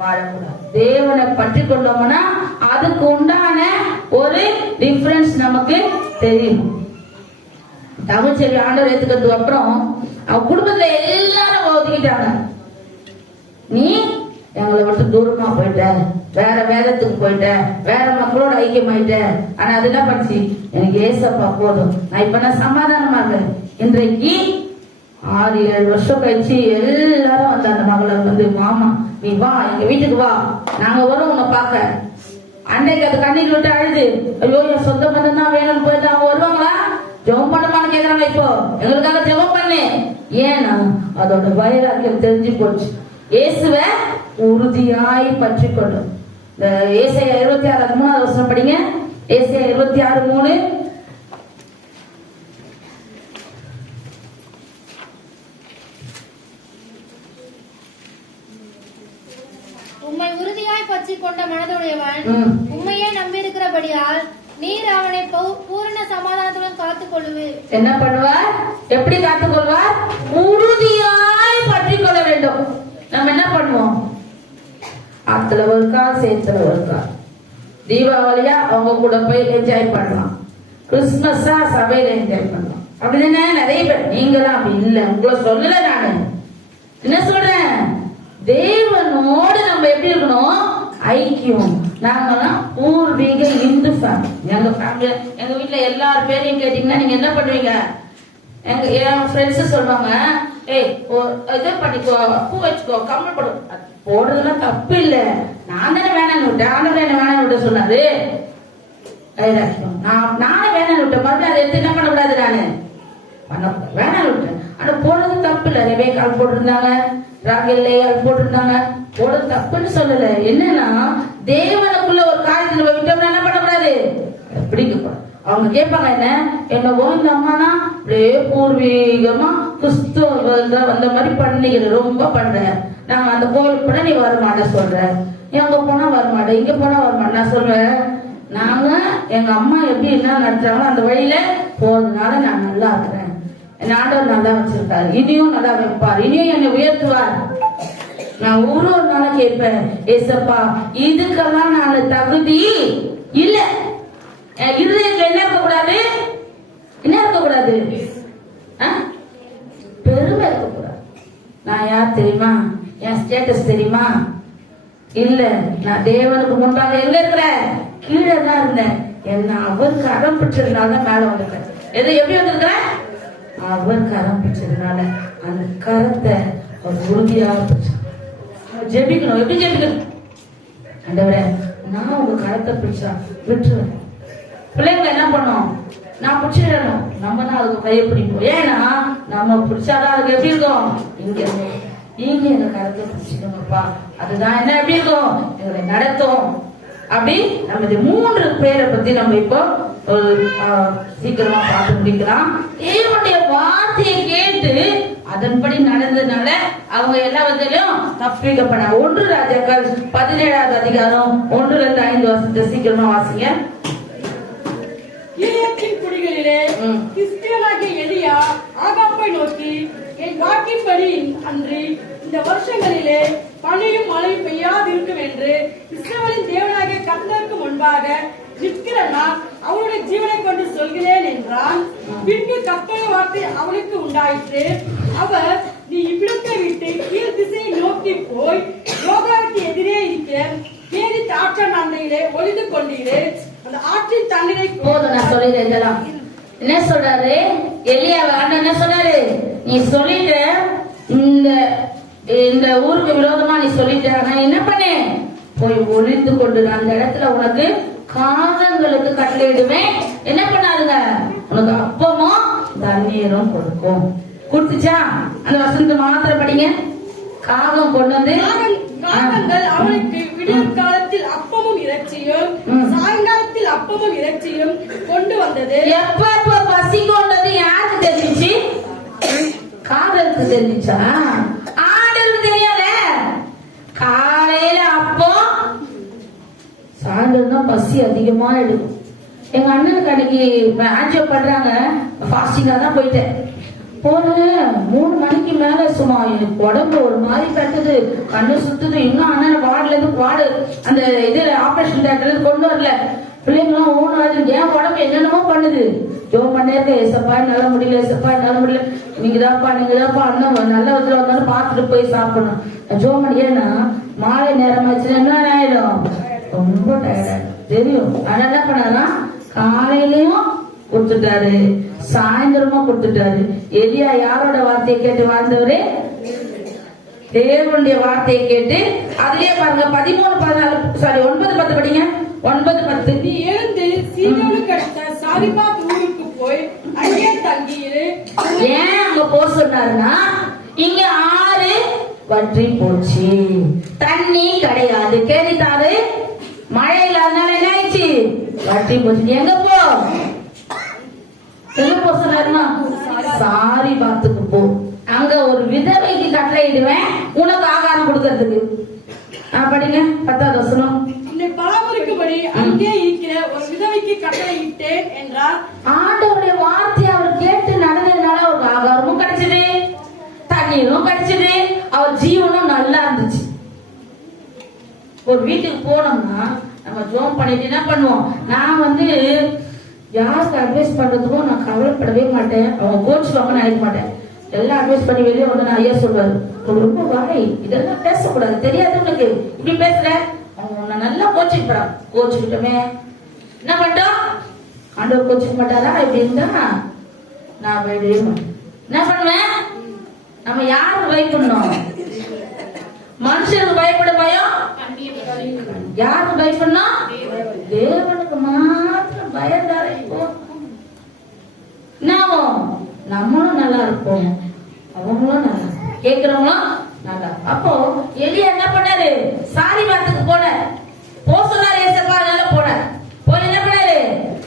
வாழக்கூடாது. தேவனை பற்றி கொண்டோம்னா அதுக்கு உண்டான ஒரு டிஃபரன்ஸ் நமக்கு தெரியும். தமிழ்ச்செல்வி ஆண்டவர் ஏத்துக்கிறதுக்கு அப்புறம் அவ குடும்பத்துல எல்லாரும் ஒதுக்கிட்டாங்க. நீ எங்களை விட்டு தூரமா போயிட்ட, வேற வேதத்துக்கு போயிட்ட, வேற மக்களோட ஐக்கியமாயிட்ட. ஆனா அது என்ன பண்ணுச்சு? எனக்கு ஏசப்பா போதும், நான் இப்ப நான் சமாதானமா இருக்கேன். இன்றைக்கு 6-7 வருஷம் கழிச்சு எல்லாரும் வந்து அந்த மகளை வந்து, மாமா நீ வா எங்க வீட்டுக்கு வா, நாங்க வரோம் உன்னை பார்க்க. அன்னைக்கு அது கண்ணீர் விட்டு அழுது, ஐயோ என் சொந்த பந்தம் தான் வேணும்னு போயிட்டு அவங்க வருவாங்களா? ஜெபம் பண்ணுமான்னு கேக்குறாங்க. இப்போ எங்களுக்காக ஜெபம் பண்ணு. ஏன்னா அதோட வைராக்கியம் தெரிஞ்சு போச்சு. இயேசுவை உறுதியாய் பற்றி கொள்ளும். இந்த ஏசாயா 26:3 வசனம் படிங்க. ஏசாயா 26:3. உம்மை உறுதியாய் பற்றி கொண்ட மனதுடையவன் உம்மையே நம்பியிருக்கிறபடியால் நீர் அவனை பூரண சமாதானத்துடன் காத்துக் கொள்ளுவீர். என்ன பண்ணுவார்? எப்படி காத்துக் கொள்வார்? உறுதியாய் பற்றி கொள்ள வேண்டும். நம்ம என்ன பண்ணுவோம்? ஆத்துல ஒரு கால், சேத்துல ஒரு கால். தீபாவளியா அவங்க கூட போய் என்ஜாய் பண்ணலாம், கிறிஸ்துமஸா சபையில என்ஜாய் பண்ணலாம். அப்படிதானே நிறைய பேர். நீங்களாம் அப்படி இல்ல, உங்களை சொல்லல. நானு என்ன சொல்றேன்? தேவனோடு நம்ம எப்படி இருக்கணும்? ஐக்கியம். நாங்கெல்லாம் பூர்வீக இந்து ஃபேமிலி. எங்க ஃபேமிலி, எங்க வீட்டுல எல்லாரும் பேரையும் கேட்டீங்கன்னா நீங்க என்ன பண்ணுவீங்க? என் ஃப்ரெண்ட்ஸ் சொல்லுவாங்க, ஏய் இது பண்ணிக்கோ, பூ வச்சுக்கோ, கம்மல் போடும். போடுறதுலாம் தப்பு இல்ல. நான் தானே வேணான்னு விட்டேன், ஆண்டவர் என்ன வேணான்னு விட்ட சொன்னாரு. நானே வேணான்னு விட்டேன். மறுபடியும் அதை எடுத்து என்ன பண்ணக்கூடாது? நானு பண்ணக்கூடாது, வேணான்னு விட்டேன். ஆனா போடுறது தப்பு இல்ல. நிறைய கால் போட்டிருந்தாங்க, ராகல் போட்டிருந்தாங்க. போடுறது தப்புன்னு சொல்லல. என்னன்னா தேவனுக்குள்ள ஒரு காரியத்துல விட்டோம்னா என்ன பண்ணக்கூடாது? பிடிக்க கூடாது. அவங்க கேட்பாங்க, என்னவோ இந்த அம்மானா அப்படியே பூர்வீகமா கிறிஸ்துவ வந்த மாதிரி பண்ணிக்கிற ரொம்ப பண்றேன். நாங்க அந்த கோயிலுக்கு போனா நீ வரமாட்ட சொல்ற, எங்க போனா வரமாட்டேன், இங்க போனா வரமாட்டேன். நான் சொல்றேன், நாங்க எங்க அம்மா எப்படி என்ன நடத்துறாங்களோ அந்த வழியில போறதுனால நான் நல்லா இருக்கிறேன். என் ஆண்டவர் நல்லா வச்சிருக்காரு, இனியும் நல்லா வைப்பார், இனியும் என்னை உயர்த்துவார். நான் ஒரு நாள் கேட்பேன், ஏசப்பா இதுக்கெல்லாம் நான் தகுதி இல்ல. இருதயத்துல என்ன இருக்கக்கூடாது? என்ன இருக்கக்கூடாது? பெருமை இருக்கக்கூடாது. நான் யார் தெரியுமா? என் ஸ்டேட்டஸ் தெரியுமா? இல்ல, நான் தேவனுக்கு முன்பாக எங்க இருக்கிறேன்? கீழே தான் இருந்தேன். என்ன அவர் கரம் பிடிச்சதுனால மேல வந்திருக்கேன். எப்படி வந்திருக்கிறேன்? அவர் கரம் பிடிச்சதுனால அந்த கரத்தை உறுதியாக ஜெபிக்கணும். எப்படி ஜெபிக்கணும்? ஆண்டவரே நான் உங்க கரத்தை பிடிச்சா விட்டுருவேன். பிள்ளைங்க என்ன பண்ணும்? நான் பிடிச்சிடணும், நம்ம தான் அதுக்கு கையை பிடிப்போம். ஏன்னா நம்ம பிடிச்சாதான் அதுக்கு எப்படி இருக்கும்? இங்க நீங்க எங்க கரத்தை பிடிச்சிக்கணுங்கப்பா, அதுதான் என்ன எப்படி இருக்கும்? எங்களை நடத்தும். அப்படி நம்ம இந்த 3 பேரை பத்தி நம்ம இப்போ சீக்கிரமா பார்த்து முடிக்கலாம். தேவனுடைய வார்த்தையை கேட்டு அதன்படி நடந்ததுனால அவங்க எல்லா விதத்திலும் தப்பிக்கப்படாங்க. 1 ராஜாக்கள் 17வது அதிகாரம் 1-5 வருஷத்தை சீக்கிரமா வாசிங்க. ஈயத்தின் குடிகளிலே கிறிஸ்தியனாகிய எலியா ஆகாப்பை நோக்கி, என் வாக்கின்படி அன்றி இந்த வருஷங்களிலே பனியும் மழையும் பெய்யாதிருக்கும் என்று இஸ்ரவேலின் தேவனாகிய கர்த்தருக்கு முன்பாக நிற்கிற நான் அவனுடைய ஜீவனை கொண்டு சொல்கிறேன் என்றான். பின்பு கர்த்தருடைய வார்த்தை அவனுக்கு உண்டாயிற்று. அவர், நீ இவ்விடத்தை விட்டு கீழ் திசையை நோக்கி போய் யோர்தானுக்கு எதிரே இருக்கிற கேரி ஆற்றின் அண்டையிலே ஒளிந்து கொண்டீரு. அந்த ஆற்றின் தண்ணீரை போதும். நான் சொல்லிடுறேன். என்ன சொல்றாரு எலியா? என்ன சொன்னாரு? நீ சொல்லிட்ட, இந்த ஊருக்கு விரோதமா நீ சொல்லிட்ட, நான் என்ன பண்ணேன்? போய் ஒளிந்து கொண்டு அந்த இடத்துல உனக்கு காகங்களுக்கு கட்டளையிடுவேன், என்ன பண்ணாதுங்க, உனக்கு அப்பமும் தண்ணீரும் கொடுக்கும். கொடுத்துச்சா? அந்த வசனத்தை மாத்திரம் படிங்க. காகம் கொண்டு வந்து காகங்கள் அவனுக்கு விடியற் காலத்தில் அப்பமும் இறைச்சியும் சாயங்காலத்தில் அப்பமும் இறைச்சியும் கொண்டு வந்தது. எப்ப பசி கொண்டது யாருக்கு தெரிஞ்சிச்சு? காகத்துக்கு தெரிஞ்சிச்சா? ஆடுக்கு தெரியல. காலையில அப்போ, சாயந்தரம் தான் பசி அதிகமா எடுக்கும். எங்க அண்ணனுக்கு அன்னைக்கு ஆன்ஜியோ பண்றாங்க, ஃபாஸ்டிங்கா தான் போயிட்டேன். போன 3 மணிக்கு மேல சும்மா எனக்கு உடம்பு ஒரு மாதிரி கட்டுது, கண்ணு சுத்துது. இன்னும் அண்ணன் வார்டுல இருந்து அந்த இது ஆபரேஷன் தியேட்டர்ல கொண்டு வரல. பிள்ளைங்களும் ஓனாது, என் உடம்பு என்னென்னமோ பண்ணுது. ஜோம் பண்ணேருக்க, ஏசப்பா என்னால முடியல, ஏசப்பா என்னால முடியல, நீங்கதான்ப்பா அண்ணன் நல்ல விதத்துல வந்தாலும் பார்த்துட்டு போய் சாப்பிடணும். ஜோம் பண்ணி, ஏன்னா மாலை நேரமாச்சுன்னா என்ன ஆயிடும், ரொம்ப டயர்டாயிடும் தெரியும். அதனால என்ன பண்ணாரா, காலையிலயும் கொடுத்துட்டாரு, சாயந்தரமா கொடுத்துட்டாரு. எலியா யாரோட வார்த்தையை கேட்டு வாழ்ந்தவரு? தேவனுடைய வார்த்தையை கேட்டு. அதுலயே பாருங்க 9:10 படிங்க. 9:10. நீ எழுந்து சீதோனுக்கு அடுத்த சாரிபாத் ஊருக்கு போய் அங்கே தங்கியிரு. ஏன் அங்க போ சொன்னாருன்னா, இங்க ஆறு வற்றி போச்சு, தண்ணி கிடையாது. கேட்டுட்டாரு, மழை இல்லாதனால என்ன ஆயிடுச்சு, வற்றி போச்சு. எங்க போ சொன்னாருன்னா, சாரிபாத்துக்கு போ. அங்க ஒரு விதவைக்கு கட்டளையிடுவேன் உனக்கு ஆகாரம் கொடுக்கறதுக்கு. படிங்க 10வது வசனம். உன்னை பராமரிக்கும்படி அங்கே இருக்கிற ஒரு விதவைக்கு கட்டளையிட்டேன் என்றார். ஆண்டவருடைய வார்த்தையை அவர் கேட்டு நடந்ததுனால அவருக்கு ஆகாரமும் கிடைச்சது, தண்ணீரும் கிடைச்சது, அவர் ஜீவனும் நல்லா இருந்துச்சு. ஒரு வீட்டுக்கு போனோம்னா நம்ம ஜோம் பண்ணிட்டு என்ன பண்ணுவோம், நான் யாருக்கு அட்வைஸ் பண்றதுக்கும் நான் கவலைப்படவே மாட்டேன். அவங்க கோச்சுவாங்கன்னு நினைக்க மாட்டேன். எல்லாம் அட்வைஸ் பண்ணி வெளியே வந்து நான் ஐயா சொல்வாரு, ரொம்ப வாய் இதெல்லாம் பேசக்கூடாது, தெரியாது உனக்கு, இப்படி பேசுற, அவங்க உன்னை நல்லா கோச்சுக்கிறான். கோச்சுக்கிட்டோமே என்ன பண்ணிட்டோம், ஆண்டவர் கோச்சுக்க மாட்டாரா? இப்படி இருந்தா நான் பயப்படவே மாட்டேன். என்ன பண்ணுவேன், நம்ம யாருக்கு பயப்படணும், மனுஷனுக்கு பயப்பட பயம், யாருக்கு பயப்படணும், தேவனுக்கு மாத்திரம் பயந்தாரே போதும். நம்மளும் நல்லா இருப்போம், அவங்களும் நல்லா, கேக்குறவங்களும் நல்லா. அப்போ எலியா என்ன பண்ணாரு, சாரிபாத்துக்கு போனார். சொன்னாரு ஏசப்பா, அதனால போனார். போய் என்ன பண்ணாரு,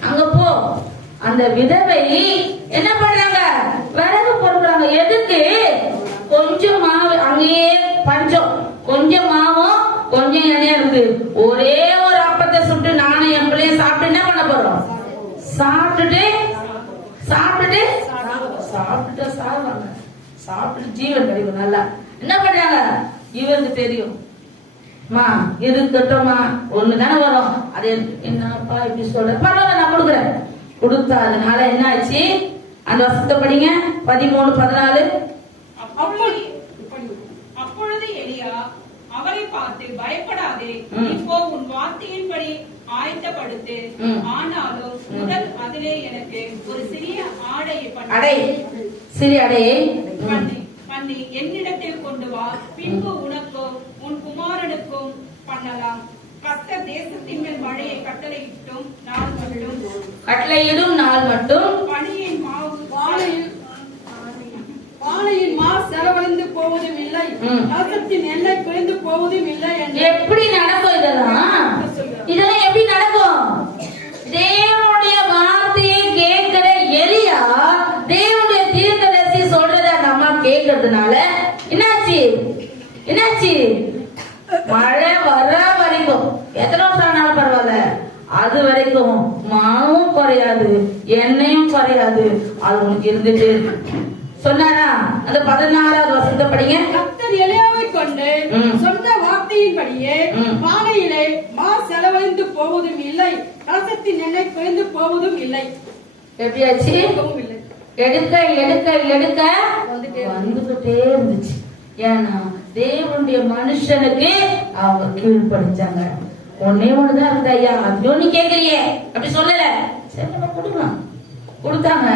அங்க போ. அந்த விதவை என்ன பண்றாங்க, விறகு பொறுக்கிறாங்க. எதுக்கு, கொஞ்சம் மாவு, அங்கேயே பஞ்சம், கொஞ்சம் மாவும் கொஞ்சம் எண்ணெயா இருக்கு. ஒரே ஒரு அப்பத்தை சுட்டு நானும் என் பிள்ளைய சாப்பிட்டு என்ன பண்ண போறோம், சாப்பிட்டுட்டு சாப்பிடுவாங்க, சாப்பிட்டு ஜீவன் கிடைக்கும் நல்லா. என்ன பண்றாங்க, இவருக்கு தெரியும், இருக்கட்டும்மா ஒண்ணுதானே வரும், அது என்னப்பா இப்படி சொல்ற, பரவாயில்ல நான் கொடுக்குறேன். கொடுத்தா அதனால என்ன ஆச்சு, அந்த வசனத்தை படிங்க. 13:14. அப்பொழுது எலியா அவரை பார்த்து, பயப்படாதே, இப்போ உன் வார்த்தையின்படி ஆயத்தப்படுத்து. ஆனாலும் முதல் அதிலே எனக்கு ஒரு சிறிய ஆடையை பண்ணி என்னிடத்தில் கொண்டு வா. பின்பு உனக்கும் உன் குமாரனுக்கும் பண்ணலாம். கர்த்தர் தேசத்தின் மேல் மழையை கட்டளையிடும் நாள் மட்டும் பானையின் மா செலவழிந்து போவதும் இல்லை, கலசத்தின் எண்ணெய் குறைந்து போவதும் இல்லை. எப்படி நடக்கும் இதெல்லாம் எப்படி நடக்கும்? தேவனுடைய வார்த்தையை கேட்கிற எலியா தேவனுடைய தீர்க்கதரிசி சொல்றத நம்ம கேட்கறதுனால என்னாச்சு, மழை வர வரைக்கும் எத்தனை வருஷம் ஆனாலும் பரவாயில்ல, அது வரைக்கும் மாவும் குறையாது, எண்ணெயும் குறையாது, அது உங்களுக்கு இருந்துட்டு சொன்னாரா? அந்த 14வது வசனத்தை படிங்க. கர்த்தர் எலியாவை கொண்டு சொன்ன வார்த்தையின்படியே பானையிலே மா செலவழிந்து போவதும் இல்லை, கலசத்தின் எண்ணெய் குறைந்து போவதும் இல்லை. எப்படியாச்சு, எடுக்க வந்துகிட்டே இருந்துச்சு. ஏன்னா தேவனுடைய மனுஷனுக்கு அவங்க கீழ்படிச்சாங்க. ஒன்னே ஒண்ணுதான் இருந்தா, ஐயா அதுவும் நீ கேட்கலையே அப்படி சொல்லல, சரி நம்ம கொடுத்தாங்க.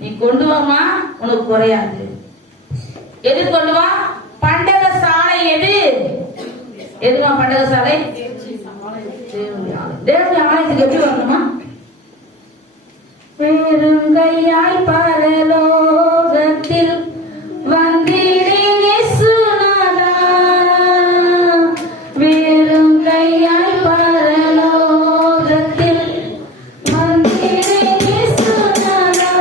நீ கொண்டு வாமா, உனக்கு குறையாது. எது கொண்டு வா, பண்டக சாலை. எதுமா பண்டக சாலை? தேவனுடைய ஆலயம். தேவனுடைய ஆலயத்துக்கு எப்படி வரணுமா? பெருங்கையாய் பரலோகத்தில் வந்திடே இயேசுநாதா, பெருங்கையாய் பரலோகத்தில் வந்திடே இயேசுநாதா,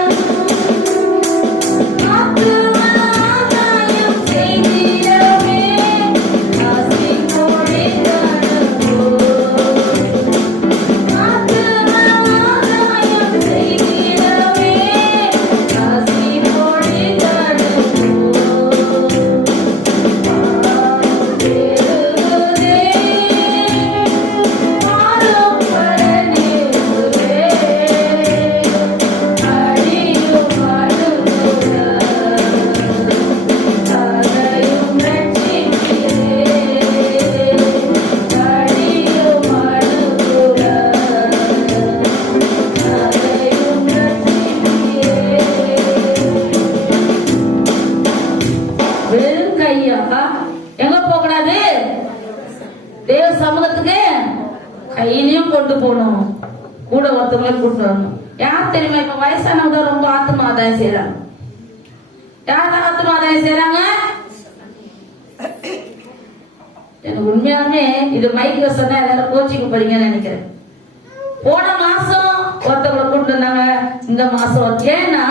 ஆத்துமாதாயம் செய்திடவே ஆசி கொடிதனோ, ஆத்துமாதாயம் செய்திடவே ஆசி கொடிதனோ, பாடுதே பாடும் பரனேசுவே, அடியும் அழுகுற அதையும் ரட்சிக்கிறே, அடியும் அழுகுற அதையும் ரட்சிக்கிறே. வெறும் கையா எங்க போக கூடாது? தேவ சமூகத்துக்கு கையிலையும் கொண்டு போகணும், கூட ஒருத்தவங்களை கூட்டு வரணும். யார் தெரியுமா? இப்ப வயசானவங்க தான் ரொம்ப ஆத்ம ஆதாயம் செய்யறாங்க. யார் ஆத்ம ஆதாயம் செய்யறாங்க? எனக்கு உண்மையாலுமே இது மைக்ல சொன்னா எல்லாரும் கோச்சிக்கு போறீங்கன்னு நினைக்கிறேன். போன மாசம் ஒருத்தவங்களை கூட்டு வந்தாங்க, இந்த மாசம் ஏன்னா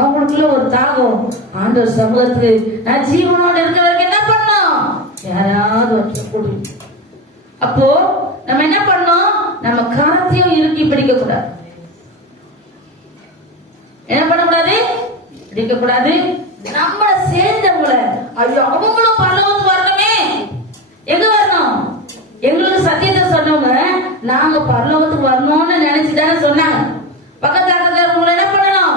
அவங்களுக்குள்ள ஒரு தாகம், ஆண்டவர் சமூகத்துக்கு நான் ஜீவனோட இருக்கிற வரைக்கும் என்ன பண்ணோம்? யாராவது ஒருத்தர் கூடு. அப்போ நம்ம என்ன பண்ணோம்? நம்ம கரத்தையும் இறுக்கி பிடிக்க கூடாது. என்ன பண்ணக்கூடாது? பிடிக்க கூடாது. நம்மள சேர்ந்தவங்கள ஐயோ அவங்களும் பரலோகத்துக்கு வரணுமே. எங்க வரணும்? எங்களுக்கு சத்தியத்தை சொன்னவங்க நாங்க பரலோகத்துக்கு வரணும்னு நினைச்சுதானே சொன்னாங்க. பக்கத்துல இருக்கவங்களை என்ன பண்ணணும்?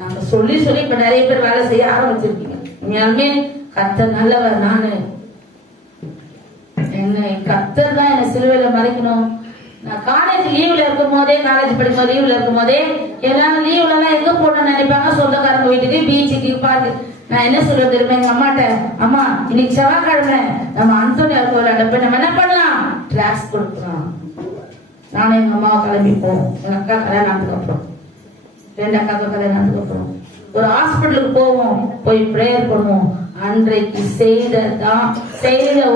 நாங்க சொல்லி சொல்லி இப்ப நிறைய பேர் வேலை செய்ய ஆரம்பிச்சிருக்கீங்க. உண்மையாலுமே கர்த்தர் நல்லவர். நானு என்ன கர்த்தர் தான் என்ன சிலுவையில மறைக்கணும். நான் காலேஜ் லீவ்ல இருக்கும் போதே, காலேஜ் படிக்கும் போது லீவ்ல இருக்கும் போதே எல்லாரும் லீவ்ல எல்லாம் எங்க போடணும்னு நினைப்பாங்க? சொந்தக்காரங்க வீட்டுக்கு, பீச்சுக்கு, பார்க்கு. நான் என்ன சொல்றது தெரியுமா எங்க அம்மாட்ட? அம்மா இன்னைக்கு செவ்வாய்க்கிழமை நம்ம அந்தோனியார் கோயிலாண்ட போய் நம்ம என்ன பண்ணலாம்? கிளாஸ் கொடுக்கலாம். நானும் எங்க அம்மாவை கிளம்பிப்போம். எங்க அக்கா கல்யாணத்துக்கு அப்புறம், 2 அக்காவுக்கு கல்யாணத்துக்கு அப்புறம் ஒரு ஹாஸ்பிட்டலுக்கு போவோம், போய் பிரேயர் பண்ணுவோம். அன்றைக்கு செய்த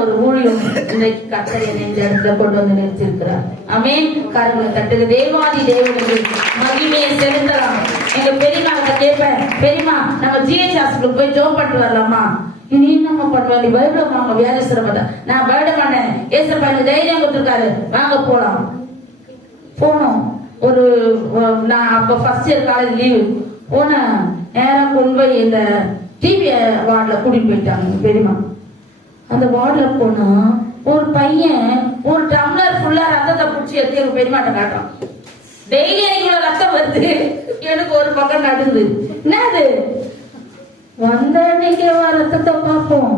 ஒரு ஊழியம் இன்றைக்கு கர்த்தர் என்னை இந்த இடத்துல கொண்டு வந்து நிறுத்திருக்கிறார். ஆமென். கரங்களை தட்டுங்க. தேவாதி தேவனுக்கு மகிமையை செலுத்தலாம். எங்க பெரியம்மா கேட்பேன், பெரியம்மா நம்ம ஜிஹெச் ஹாஸ்பிட்டலுக்கு போய் ஜோம் பண்ணிட்டு வரலாமா? நீ நம்ம பண்ணுவா? நீ பயப்பட வாங்க, வியாதிஸ்வரமாட்ட நான் பயப்பட மாட்டேன். ஏசப்பா எனக்கு தைரியம் கொடுத்துருக்காரு, வாங்க போலாம். போனோம். ஒரு நான் அப்ப ஃபர்ஸ்ட் இயர் காலேஜ் லீவு போன நேரம் கொண்டு போய் இந்த டிவி வார்டுல கூட்டிட்டு போயிட்டாங்க பெரியமா. அந்த வார்டுல போனா ஒரு பையன் ஒரு டம்ளர் ஃபுல்லா ரத்தத்தை பிடிச்சி எடுத்து எங்க பெரியமாட்ட காட்டுறான். டெய்லி எனக்கு ரத்தம் வருது, எனக்கு ஒரு பக்கம் நடுங்குது. என்னது? வந்த அன்னைக்கு ரத்தத்தை பார்ப்போம்.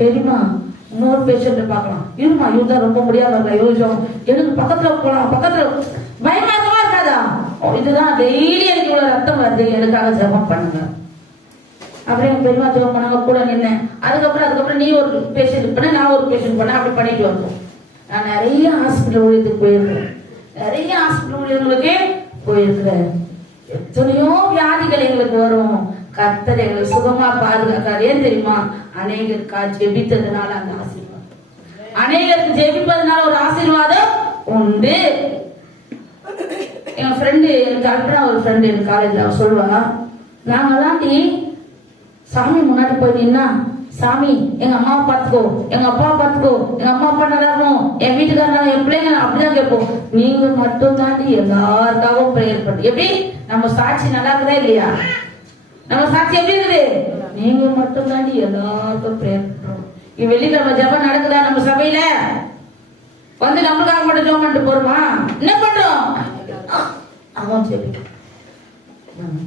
பெரியமா இன்னொரு பேஷண்ட் பார்க்கலாம், இருமா இவன் ரொம்ப முடியாம இருக்கா, யோசிச்சோம் எனக்கு பக்கத்துல போலாம். பக்கத்துல பயமாக்கமா இருக்காதா? இதுதான் டெய்லி எனக்கு இவ்வளவு ரத்தம் வருது, எனக்காக ஜெபம் பண்ணுங்க. அப்புறம் எங்க பெரியமா ஜெபம் பண்ணாங்க, கூட நின்னேன். அதுக்கப்புறம் நீ ஒரு பேஷண்ட் பண்ண, நான் ஒரு பேஷண்ட் பண்ண, அப்படி பண்ணிட்டு வந்தோம். நான் நிறைய ஹாஸ்பிட்டல் ஊழியத்துக்கு போயிருக்கேன், நிறைய ஹாஸ்பிட்டல் ஊழியர்களுக்கு போயிருக்கிறேன். எத்தனையோ வியாதிகள் எங்களுக்கு வரும், கர்த்தர் எங்களுக்கு சுகமா பாதுகாக்காரு. ஏன் தெரியுமா? அநேகருக்கா ஜெபித்ததுனால அந்த ஆசீர்வாதம், அநேகருக்கு ஜெபிப்பதனால ஒரு ஆசீர்வாதம் உண்டு. என் ஃப்ரெண்டு, எனக்கு அல்பனா ஒரு ஃப்ரெண்டு என் காலேஜ்ல, அவ சொல்லுவா, நாங்கெல்லாம் சாமி முன்னாடி போய் நின்னா, சாமி எங்க அம்மாவை பார்த்துக்கோ, எங்க அப்பாவை பார்த்துக்கோ, எங்க அம்மா அப்பா நல்லா இருக்கும், என் வீட்டுக்காரங்க, என் பிள்ளைங்க, அப்படிதான் கேட்போம். நீங்க மட்டும் தாண்டி எல்லாருக்காகவும் பிரேயர் பண்ணு. எப்படி நம்ம சாட்சி நல்லா இருக்குதா இல்லையா? நம்ம சாட்சி எப்படி இருக்குது? நீங்க மட்டும் தாண்டி எல்லாருக்கும் பிரேயர் பண்றோம். வெள்ளிக்கிழமை ஜெபம் நடக்குதா நம்ம சபையில? வந்து நம்மளுக்காக மட்டும் ஜெபம் பண்ணிட்டு போறோமா? என்ன பண்றோம்? அவன்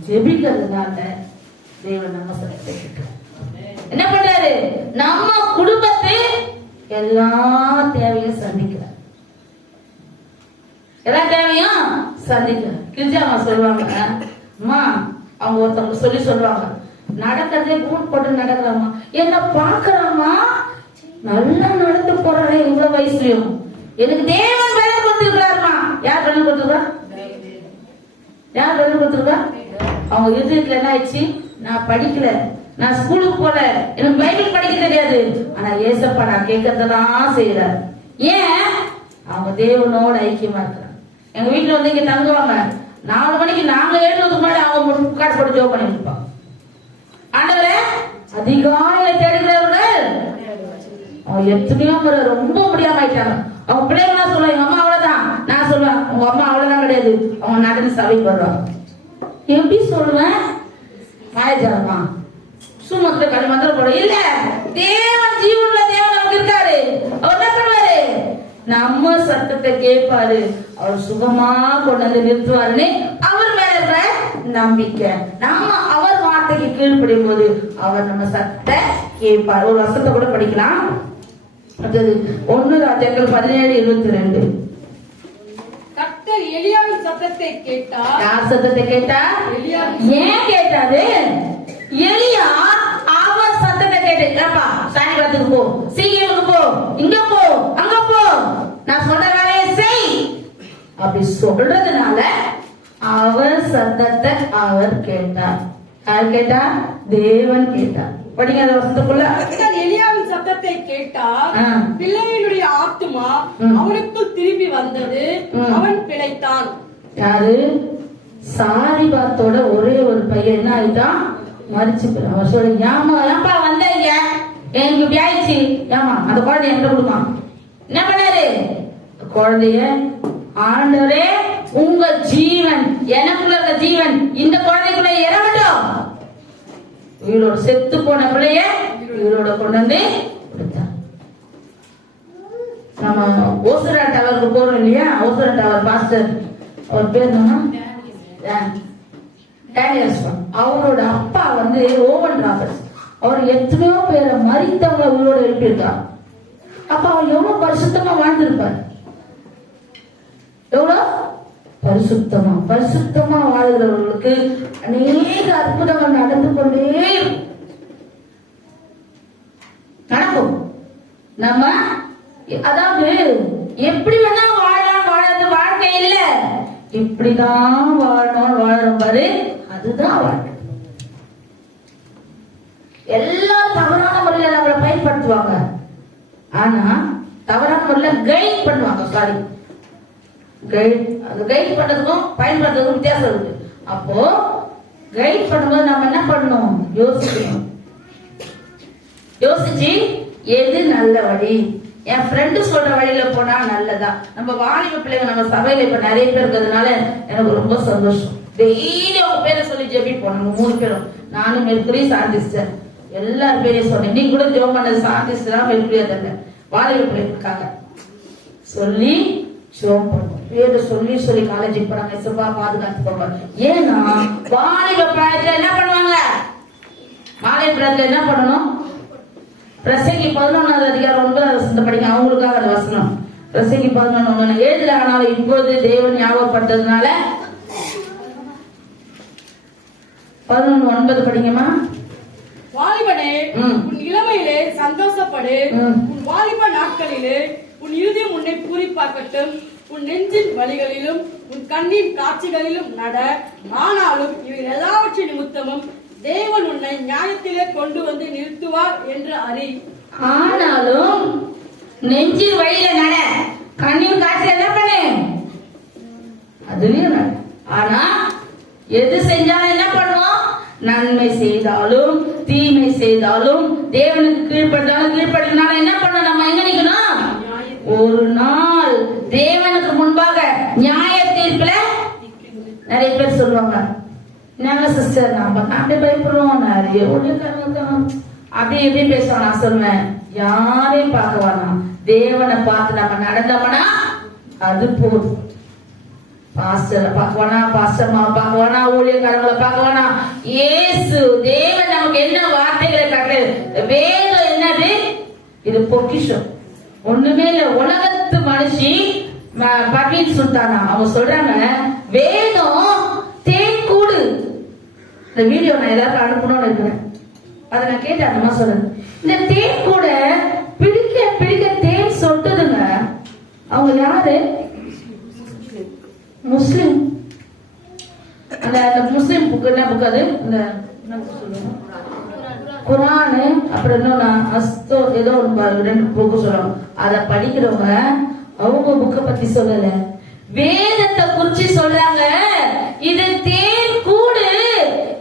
ஜெபிக்கிறதுனால தேவன் நம்ம சபையில என்ன பண்றாரு? நம்ம குடும்பத்தை எல்லா தேவையும் சந்திக்கிறார், எல்லா தேவையும் சந்திக்கிறார். கிரிஜாமா சொல்லுவாங்க, அம்மா அவங்க ஒருத்தவங்க சொல்லுவாங்க, நடக்கிறதே கூட் போட்டு நடக்கிறாமா, என்ன பாக்குறாமா நல்லா நடந்து போறாளே இவ்வளவு வயசுலயும், எனக்கு தேவன் கொடுத்துருக்கா? யார் பதில் கொடுத்துருக்கா? அவங்க இருதயத்துல என்ன ஆயிடுச்சு? நான் படிக்கல, நான் ஸ்கூலுக்கு போல, எனக்கு பைபிள் படிக்க தெரியாது, ஆனா ஏசப்பா நான் கேட்கறதான் செய்யறாரு. ஏன்? அவங்க தேவனோட ஐக்கியமா இருக்கிறாங்க. எங்க வீட்டுல வந்து இங்க தங்குவாங்க. 4 மணிக்கு நாங்க எழுதுறதுக்கு முன்னாடி அவங்க காட்டு போட்டு ஜோப் பண்ணி இருப்பாங்க. ஆண்டவரே அதிகாலையில தேடுகிறவர்கள் அவங்க எத்தனையோ முறை ரொம்ப முடியாம ஆயிட்டாங்க. அவங்க பிள்ளைங்களாம் சொல்லுவாங்க, எங்க அம்மா அவ்வளவுதான். நான் சொல்லுவேன், உங்க அம்மா அவ்வளவுதான் கிடையாது, அவங்க நடந்து சபைக்கு வருவாங்க. எப்படி சொல்லுவேன்? மாயஜாலமா சும்மா களிமந்திரம் போட இல்ல. தேவன் ஜீவனுள்ள தேவன் நமக்கு இருக்காரு. அவர் என்ன பண்ணுவாரு? நம்ம சத்தத்தை கேட்பாரு, அவர் சுகமா கொண்டு வந்து நிறுத்துவாருன்னு அவர் மேல இருக்கிற நம்பிக்கை. நம்ம அவர் வார்த்தைக்கு கீழ்ப்படியும் போது அவர் நம்ம சத்தத்தை கேட்பார். ஒரு வசனத்தை கூட படிக்கலாம். அது 1 ராஜாக்கள் 17:22. கர்த்தர் எலியாவின் சத்தத்தை கேட்டார். யார் சத்தத்தை கேட்டா? ஏன் கேட்டாரு? எலியா அவர் சத்தத்தை கேட்டா, சாயங்காலத்துக்கு போ, சீக்கிரத்துக்கு போ, இங்க போ, அங்க போ, நான் சொல்ற வேலையை செய் அப்படி சொல்றதுனால அவர் சத்தத்தை அவர் கேட்டார். யார் கேட்டா? தேவன் கேட்டார். படிங்க அந்த வசனத்துக்குள்ள. கர்த்தர் எலியாவின் சத்தத்தை கேட்டார். பிள்ளையினுடைய ஆத்துமா அவனுக்குள் திரும்பி வந்தது, அவன் பிழைத்தான். யாரு? சாரிபாத்தோட ஒரே ஒரு பையன் என்ன ஆயிட்டான்? மறிச்சு போயிடும். அவர் சொல்ல, ஏமா ஏன்பா வந்தீங்க, எனக்கு இப்படி ஆயிடுச்சு, ஏமா அந்த குழந்தைய என்கிட்ட கொடுமா. என்ன பண்ணாரு? குழந்தைய, ஆண்டவரே உங்க ஜீவன், எனக்குள்ள இருக்க ஜீவன் இந்த குழந்தைக்குள்ள இறங்கட்டும். உயிரோட செத்து போன பிள்ளைய உயிரோட கொண்டு வந்து கொடுத்தார். நம்ம ஓசரா டவருக்கு போறோம் இல்லையா? ஓசரா டவர் பாஸ்டர், அவர் பேர் டேனியல்ஸ். அவரோட அப்பா வந்து ஓவன் ராபர்ட்ஸ். அவர் எத்தனையோ பேரை மரித்தவங்க உயிரோட எழுப்பியிருக்கார். அப்ப அவர் எவ்வளவு பரிசுத்தமா வாழ்ந்திருப்பார். எவ்வளவு பரிசுத்தமா வாழ்கிறவர்களுக்கு அநேக அற்புதங்கள் நடந்து கொண்டே நடக்கும். நம்ம அதாவது எப்படி வேணா வாழலாம், வாழறது வாழ்க்கை இல்ல, இப்படிதான் வாழணும் வாழறோம் பாரு, அதுதான் வாழ்க்கை. எல்லாம் தவறான முறையில நம்மளை பயன்படுத்துவாங்க, ஆனா தவறான முறையில கைட் பண்ணுவாங்க. சாரி, கைட் பண்றதுக்கும் பயன்படுத்துறதுக்கும் வித்தியாசம் இருக்கு. அப்போ கைட் பண்ணும்போது நம்ம என்ன பண்ணணும்? யோசிக்கணும். யோசிச்சு எது நல்ல வழி, என் ஃப்ரெண்டு சொல்ற வழியில போனா நல்லதா. நம்ம வாலிப பிள்ளைங்க நம்ம சபையில இப்ப நிறைய பேர் இருக்கிறதுனால எனக்கு ரொம்ப சந்தோஷம். டெய்லி அவங்க பேரை சொல்லி ஜெபிப்போம். நம்ம 3 பேரும், நானும் மெர்குரி, சாந்திஸ்டர், எல்லாரும் பேரையும் சொன்னேன். நீ கூட ஜெபம் பண்ணது சாந்திஸ்டரா மெர்குரியா தானே? வாலிப பிள்ளைங்களுக்காக சொல்லி ஜெபம் பண்ணுவோம். பேரு சொல்லி சொல்லி காலேஜுக்கு போறாங்க. எசப்பா பாதுகாத்து போவாங்க. ஏன்னா வாலிப பிராயத்துல என்ன பண்ணுவாங்க? வாலிப பிராயத்துல என்ன பண்ணணும்? பிரசங்கி 11வது அதிகாரம் 9வது வசனத்தை படிங்க. அவங்களுக்காக அந்த வசனம். பிரசங்கி 11:1 எழுதல, ஆனாலும் இப்போது தேவன் ஞாபகப்பட்டதுனால 11:9 படிங்கம்மா. வாலிபனே, உன் இளமையிலே சந்தோஷப்படு, உன் வாலிப நாட்களிலே உன் இருதயம் உன்னை பூரிப்பாக்கட்டும், உன் நெஞ்சின் வழிகளிலும் உன் கண்ணின் காட்சிகளிலும் நட. ஆனாலும் இவை எல்லாவற்றின் நிமித்தமும் தேவன் உன்னை நியாயத்திலே கொண்டு வந்து நிறுத்துவார் என்று அறி. ஆனாலும் நெஞ்சின் வழியில நட, கண்ணின் காட்சி என்ன பண்ணு, அதுலயும் நட. ஆனா எது செஞ்சாலும் என்ன பண்ணுவோம்? நன்மை செய்தாலும் தீமை செய்தாலும் தேவனுக்கு கீழ்ப்பட்டாலும் கீழ்ப்படினாலும் என்ன பண்ணணும்? நம்ம எங்க நிக்கணும்? ஒரு நாள் தேவனுக்கு முன்பாக நியாய தீர்ப்புல. நிறைய பேர் சொல்லுவாங்க, நாங்க சிஸ்டர் நாம அப்படியே பயப்படுறோம், நிறைய அப்படி எப்படி பேசுவோம். நான் சொல்லுவேன், யாரையும் பார்க்க வேணாம், தேவனை பார்த்து நம்ம நடந்தோம்னா அது போதும். பாஸ்டரை பார்க்க வேணாம், பாஸ்டர்மா பார்க்க வேணாம், ஊழியக்காரங்களை பார்க்க வேணாம். இயேசு தேவன் நமக்கு என்ன வார்த்தைகளை காட்டு. வேதம் என்னது? இது பொக்கிஷம், ஒண்ணுமே இல்ல. உலகத்து மனுஷி பர்வீன் சுல்தானா அவங்க சொல்றாங்க, வேதம் தேன்கூடு. இந்த வீடியோ நான் எல்லாருக்கும் அனுப்பணும்னு இருக்கிறேன். அதை நான் கேட்டு அந்த மாதிரி சொல்றேன். இந்த தேன் கூட பிடிக்க பிடிக்க தேன் சொட்டுதுங்க. அவங்க யாரு? முஸ்லிம் அந்த முஸ்லிம் புக் என்ன புக் அது அந்த என்ன book சொல்லுவாங்க? குரானு, அப்புறம் இன்னொன்னு அஸ்தோ ஏதோ ஒரு 2 புக்கு சொல்லுவாங்க. அதை படிக்கிறவங்க அவங்க புக்கை பத்தி சொல்லல, வேதத்தை குறிச்சு சொல்றாங்க. இது தேன் கூடு,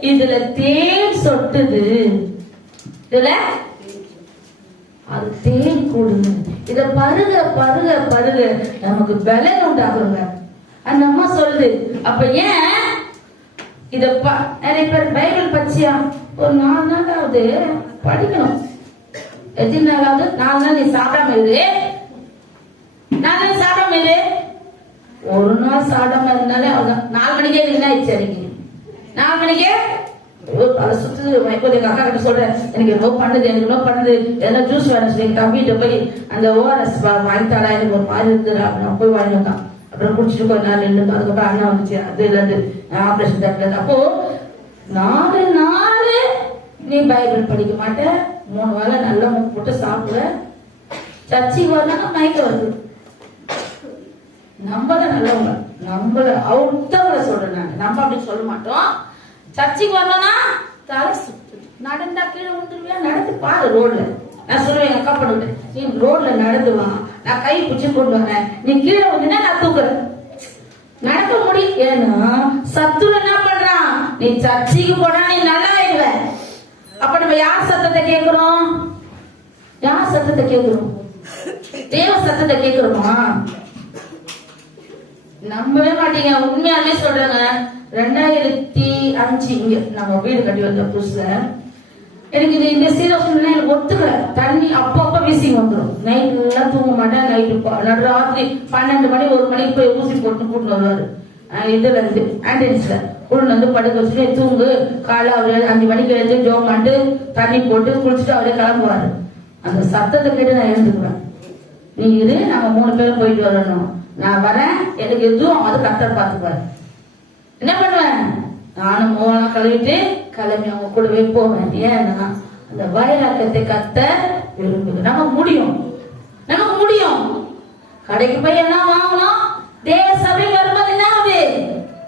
இதுல தேன் சொட்டுது, இதுல அது தேன் கூடு, இத பருக பருக பருக நமக்கு பலன் உண்டாகுங்க. அந்த அம்மா சொல்லுது. அப்ப ஏன் இத நிறைய பேர் பைபிள் பச்சியா ஒரு 4 நாளாவது படிக்கணும். எத்தனை நாளாவது? 4 நாள் நீ சாப்பிடாம இரு, 4 நாள் சாப்பிடாம இரு. ஒரு நாள் சாப்பிடாம இருந்தாலே அவ்வளவுதான். 4 மணிக்கே என்ன ஆயிடுச்சு? எனக்கு 4 மணிக்கே அதை சுத்து. இப்போ எங்க அக்கா கிட்ட சொல்றேன், எனக்கு என்னவோ பண்ணுது, எனக்கு என்னவோ பண்ணுது, எதனா ஜூஸ் வேணும் சொல்லி தம்பிகிட்ட போய் அந்த ஓஆர்எஸ் வாங்கித்தாடா, எனக்கு ஒரு மாதிரி இருக்குதுடா அப்படின்னு போய் வாங்கி வந்தான். அப்புறம் குடிச்சிட்டு கொஞ்ச நாள் நின்று, அதுக்கப்புறம் அண்ணா வந்துச்சு, அது இல்லாது ஆபரேஷன் தட்டுறது. அப்போ 4 நாள் நீ பைபிள் படிக்க மாட்ட, 3 வேளை நல்லா மூக்கு போட்டு சாப்பிடுவ, சர்ச்சைக்கு வரலாம் மயக்க வருது. நம்மள நல்லவங்க, நம்மள அவுத்தவங்களை சொல்றேன் நான், நம்ம அப்படி சொல்ல மாட்டோம். சர்ச்சைக்கு வரலன்னா தலை சுத்து, நடந்தா கீழே விழுந்துருவியா, நடந்து பாரு ரோட்ல. நான் சொல்லுவேன் எங்க அக்கா பண்ணிட்டு, நீ ரோட்ல நடந்து வா, நான் கை பிடிச்சு கொண்டு வரேன், நீ கீழே வந்துன்னா நான் தூக்குறேன். நடக்க முடியும். ஏன்னா சத்துரு என்ன பண்றான், நீ சர்ச்சைக்கு போனா நீ நல்லா ஆயிடுவ. அப்ப நம்ம யார் சத்தத்தை கேட்கிறோம்? யார் சத்தத்தை கேட்கிறோம்? தேவ சத்தத்தை கேட்கிறோமா? நம்பவே மாட்டீங்க, உண்மையாலுமே சொல்றாங்க. 2005 இங்க நம்ம வீடு கட்டி வந்த புதுசுல எனக்கு இந்த சீரியஸ் எனக்கு ஒத்துக்கல. தண்ணி அப்பப்ப வீசிங் வந்துடும். நைட்டு எல்லாம் தூங்க மாட்டேன். நைட்டு நடுராத்திரி 12 மணி 1 மணிக்கு போய் ஊசி போட்டு கூட்டு வருவாரு. இதுல இருந்து ஆம்புலன்ஸ்ல கூட்டு வந்து படுக்க வச்சுட்டு தூங்கு, காலை அவரு 5 மணிக்கு எழுந்து ஜோம் பண்ணிட்டு தண்ணி போட்டு குளிச்சுட்டு அவரே கிளம்புவாரு. அந்த சத்தத்தை கேட்டு நான் எழுந்துக்குவேன். நீ இரு, நாங்க 3 பேரும் போயிட்டு வரணும், நான் வரேன், எனக்கு எதுவும் அது கத்தர் பார்த்துக்குவாரு. என்ன பண்ணுவேன், நானும் மோலாம் கழுவிட்டு கிளம்பி அவங்க கூடவே போவேன். ஏன்னா அந்த வைராக்கியத்தை கத்த விரும்புது. நமக்கு முடியும், நமக்கு முடியும். கடைக்கு போய் என்ன வாங்கணும், தேவ சபை வரும்போது என்ன ஆகுது,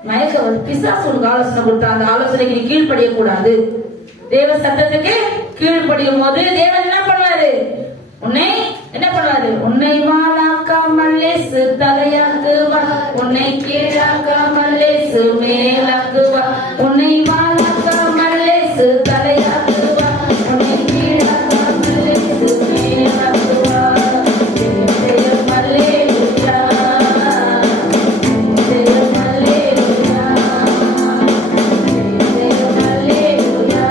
மயக்க வந்து பிசாசு உனக்கு ஆலோசனை கொடுத்தா அந்த ஆலோசனைக்கு நீ கீழ்படிய கூடாது. தேவ சத்தத்துக்கு கீழ்படியும் போது தேவன் என்ன பண்ணுவாரு, உன்னை என்ன பண்ணுவாரு, உன்னை வாழாக்காமல் லேசு தலையாக்குவா, உன்னை கீழாக்காமல் லேசு மேலாக்குவா, உன்னை வாழாக்காமல் லேசு தலையாக்குவா, உன்னை கீழாக்காமல் லேசு மேலாக்குவா. ஜெயம் அல்லேலூயா, ஜெயம் அல்லேலூயா, ஜெயம் அல்லேலூயா,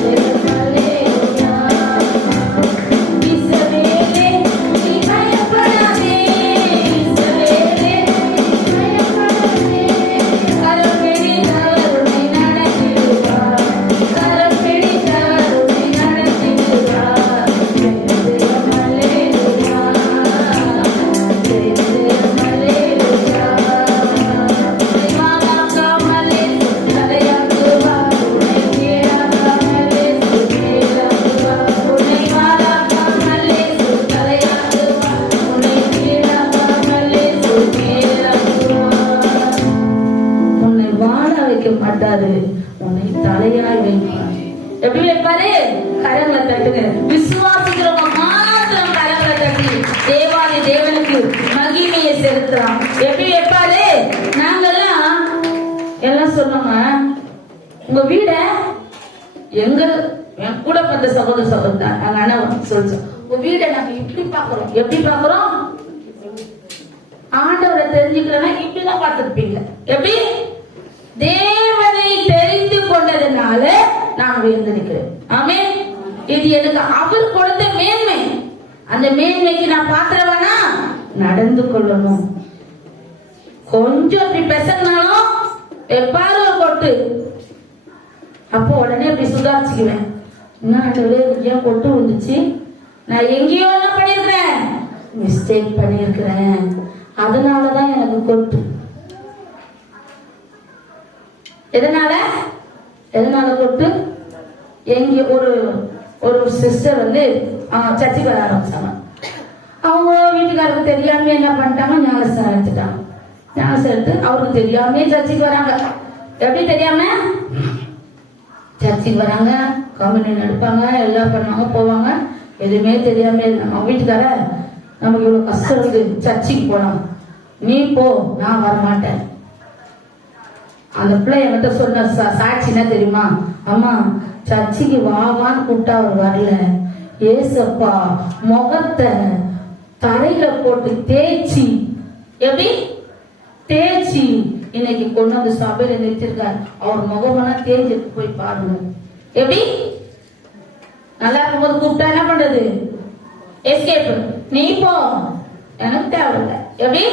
ஜெயம் அல்லேலூயா. இஸ்ரவேலே நீ பயப்படாதே, இஸ்ரவேலே நீ பயப்படாதே, கரம் பிடித்தவர் உன்னை நடத்திடுவார், கரம் பிடித்தவர் உன்னை நடத்திடுவார். ஜெயம் அல்லேலூயா, ஜெயம் அல்லேலூயா. வாழாக்காமலே தலையாக்குவார், உன்னை கீழாக்காமலே மேலாக்குவார், உன்னை வாழாக்காமலே தலையாக்குவார், உன்னை கீழாக்காமலே மேலாக்குவார். உன்னை வாழ வைக்க மாட்டாரு, உன்னை தலையாய் வைப்பார். எப்படி வைப்பாரு, கரங்களை தட்டுங்க. விசுவாசிக்கிறவங்க மாத்திரம் கரங்களை தட்டி தேவாதி தேவனுக்கு மகிமையை செலுத்தலாம். எப்படி வைப்பாரு, நாங்கெல்லாம் எல்லாம் சொன்னோங்க, உங்க வீட எங்க என் கூட பிறந்த சகோதர சகோதரன் நாங்க அண்ணன் சொல்லிச்சோம், உங்க வீடை நாங்க இப்படி பாக்குறோம். எப்படி பாக்குறோம், ஆண்டவரை தெரிஞ்சுக்கிறோம்னா இப்படிதான் பார்த்திருப்பீங்க. எப்படி, தேவனை தெரிந்து கொண்டதுனால நான் உயர்ந்து நிற்கிறேன். ஆமென். இது எனக்கு அவர் கொடுத்த மேன்மை. அந்த மேன்மைக்கு நான் பாத்திரவனா நடந்து கொள்ளணும். கொஞ்சம் அப்படி பேசினாலும் பார்வை கொட்டு, அப்போ உடனே அப்படி சுதாரிச்சுக்குவேன். ஏன் கொட்டு வந்துச்சு, நான் எங்கேயோ என்ன பண்ணிருக்கிறேன், மிஸ்டேக் பண்ணிருக்கிறேன், அதனாலதான் எனக்கு கொட்டு. எதனால கொட்டு, எங்க ஒரு சிஸ்டர் வந்து சர்ச்சைக்கு வர ஆரம்பிச்சாங்க. அவங்க வீட்டுக்காரருக்கு தெரியாம என்ன பண்ணிட்டாங்க, ஞானஸ்தானம் எடுத்துட்டாங்க. ஞானசம் எடுத்து அவருக்கு தெரியாமே சர்ச்சுக்கு வராங்க. எப்படி தெரியாம சர்ச்சுக்கு வராங்க, கம்யூனியன் எடுப்பாங்க, எல்லாம் பண்ணுவாங்க, போவாங்க. எதுவுமே தெரியாம நம்ம வீட்டுக்கார நமக்கு இவ்வளவு கஷ்டம் இருக்கு, சர்ச்சுக்கு போலாம், நீ போ, நான் வரமாட்டேன். அந்த பிள்ளை என்கிட்ட சொன்ன சாட்சி என்ன தெரியுமா? அம்மா சர்ச்சுக்கு வாவான்னு கூப்பிட்டா அவர் வரல, ஏசப்பா முகத்தை தரையில போட்டு தேய்ச்சி, எப்படி தேய்ச்சி இன்னைக்கு கொண்டு வந்து சபையில நிறுத்திருக்காரு. அவர் முகமெல்லாம் தேய்ஞ்சிட்டு போய் பாருங்க. எப்படி நல்லா இருக்கும்போது கூப்பிட்டா என்ன பண்றது? எஸ்கேப், நீ போ, எனக்கு தேவையில்லை. எப்படி?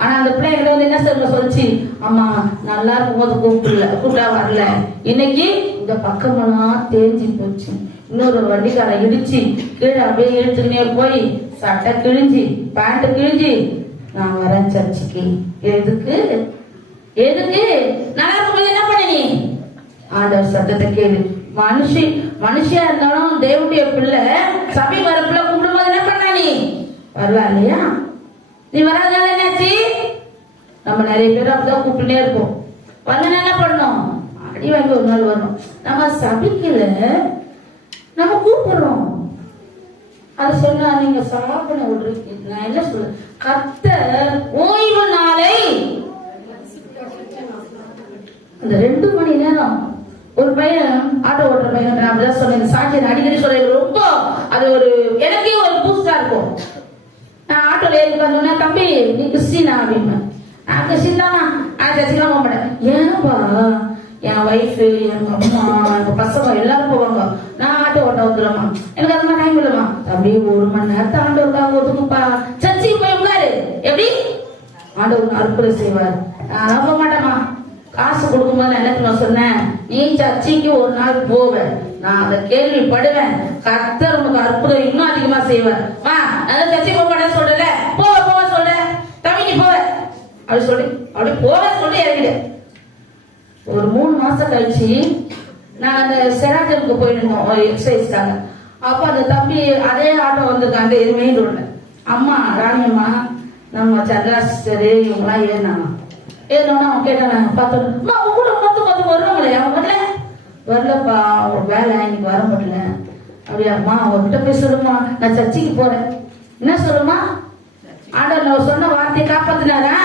ஆனா அந்த பிள்ளைங்களை வந்து என்ன சொல்லுச்சு? அம்மா நல்லா இருக்கும்போது கூப்பிட்டா வரல, இன்னைக்கு இந்த பக்கமெல்லாம் தேஞ்சி போச்சு. இன்னொரு வண்டிக்கார இடிச்சு கீழே அப்படியே இழுத்துக்கினே போய் சட்டை கிழிஞ்சி பேண்ட் கிழிஞ்சி, நான் வரேன் சர்ச்சுக்கு. எதுக்கு எதுக்கு? நல்லா இருக்கும்போது என்ன பண்ண நீ? ஆண்டவர் சத்தத்தை கேளு. மனுஷியா இருந்தாலும் தேவனுடைய பிள்ளை சபை வர பிள்ளை கூப்பிடும்போது என்ன பண்ண நீ? வரலாம் இல்லையா? நீ வராதனால என்னாச்சு? நம்ம நிறைய பேர் அப்படிதான் கூப்பிட்டுனே இருப்போம். வரலன்னா என்ன பண்ணணும்? அடி வாங்கி ஒரு நாள் வரணும். நம்ம சபைக்குல நம்ம கூப்பிடுறோம். அது சொன்னா நீங்க சாப்பிட விடுறீங்க. நான் என்ன சொல்ல, கர்த்தர் ஓய்வு நாளை அந்த 2 மணி நேரம். ஒரு பையன் ஆட்டோ ஓட்டுற பையன், நான் அப்படிதான் சொன்னேன், சாட்சி அடிக்கடி சொல்ல, ரொம்ப அது ஒரு எனக்கே ஒரு பூஸ்டா இருக்கும். நான் ஆட்டோல ஏறி உட்காந்தோன்னா, தம்பி நீ கிறிஸ்டினா அப்படின்னு. நான் கிறிஸ்டின் தானா, நான் சர்ச்சுக்கெல்லாம் போக மாட்டேன். ஏன்னப்பா, என் ஒய்ஃபு, எங்க அம்மா, எங்க பசங்க எல்லாரும் போவாங்க, நான் ஆட்டோ ஓட்ட வந்துடுமா, எனக்கு அது மாதிரி டைம் இல்லைமா. அப்படியே 1 மணி நேரத்தை ஆண்டவருக்காக ஒதுக்குப்பா, சர்ச்சுக்கு போய் உட்காரு. எப்படி? ஆண்டவர் அற்புதம் செய்வார். நான் நம்ப மாட்டேமா. காசு கொடுக்கும்போது எனக்கு நான் சொன்னேன், நீ சர்ச்சைக்கு ஒரு நாள் போவ, நான் அந்த கேள்விப்படுவேன், கர்த்தர் உனக்கு அற்புதம் இன்னும் அதிகமா செய்வார். வா, நான் சர்ச்சைக்கு போக மாட்டேன்னு சொல்றல, போவ சொல்ற தம்பி, நீ போவ அப்படி சொல்லி அப்படி போவ சொல்லி இறங்கிடு. ஒரு 3 மாசம் கழிச்சு நான் அந்த செராஜனுக்கு போயிருந்தோம் ஒரு எக்ஸசைஸ்க்காக. அப்ப அந்த தம்பி அதே ஆட்டோ வந்திருக்காங்க, இது மெயின் ரோட்ல. அம்மா ராணியம்மா, நம்ம சந்திரா சிஸ்டரு இவங்கெல்லாம் ஏறினாங்க. ஏறினோன்னா அவன் கேட்டாங்க, பார்த்தோம்மா அவங்க கூட மொத்தம் வருவாங்களே, அவங்க வரலப்பா, அவங்க வேலை இன்னைக்கு வர முடியல. அப்படியாம்மா, அவங்ககிட்ட போய் சொல்லுமா, நான் சர்ச்சைக்கு போறேன். என்ன சொல்லுமா? ஆண்டவர் நான் சொன்ன வார்த்தையை காப்பாத்தினாரா?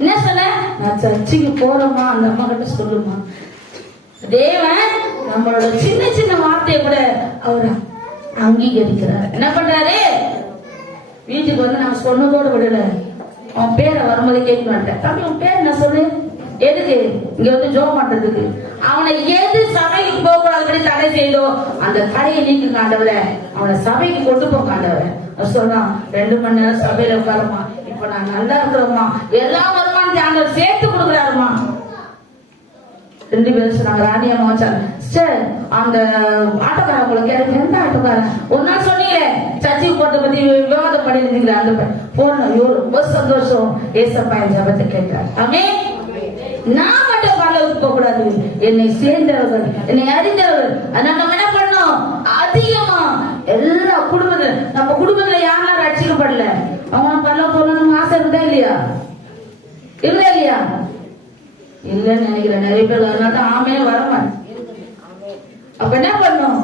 என்ன சொன்ன? நான் சர்ச்சைக்கு போறேம்மா, அந்த அம்மா கிட்ட சொல்லுமா. தேவன் நம்மளோட சின்ன சின்ன வார்த்தையை கூட அவர் அங்கீகரிக்கிறார். என்ன பண்றாரு? வீட்டுக்கு வந்து நான் சொன்னதோடு விடல, அவன் பேரை வரும்போது கேட்க மாட்டேன், தம்பி உன் பேர் என்ன சொல்லு. எதுக்கு? இங்க வந்து ஜோம் பண்றதுக்கு. அவனை எது சபைக்கு போக கூடாது தடை செய்தோ அந்த தடையை நீக்கு ஆண்டவர, அவனை சபைக்கு கொண்டு போக ஆண்டவர. சொன்னான் 2 மணி நேரம் சபையில உட்காரமா, இப்ப நான் நல்லா இருக்கிறோமா, எல்லாம் வருமானத்தை ஆண்டவர் சேர்த்து கொடுக்குறாருமா. 2 பேரும் சொன்னாங்க, ராணியம்மா சார் அந்த ஆட்டோக்காரன் உங்களுக்கு எனக்கு எந்த ஆட்டோக்காரன் ஒரு நாள் சொன்னீங்க சர்ச்சைக்கு போறத பத்தி விவாதம் பண்ணிருந்தீங்களா, அந்த போன ரொம்ப சந்தோஷம், ஏசப்பா என் ஜபத்தை கேட்டார். ஆமே. நான் மட்டும் பரலோகத்துக்கு போக கூடாது, என்னை சேர்ந்தவர்கள், என்னை அறிந்தவர்கள். அதனால நம்ம என்ன பண்ணோம்? அதிகமா எல்லா குடும்பத்துல, நம்ம குடும்பத்துல யாரெல்லாம் ரட்சிக்கப்படல அவங்க பரலோகம் போகணும்னு ஆசை இருந்தா இல்லையா? இல்லையா? இல்லன்னு நினைக்கிறேன் நிறைய பேர். அதனால ஆமே வரமாட்டேன். அப்ப என்ன பண்ணும்?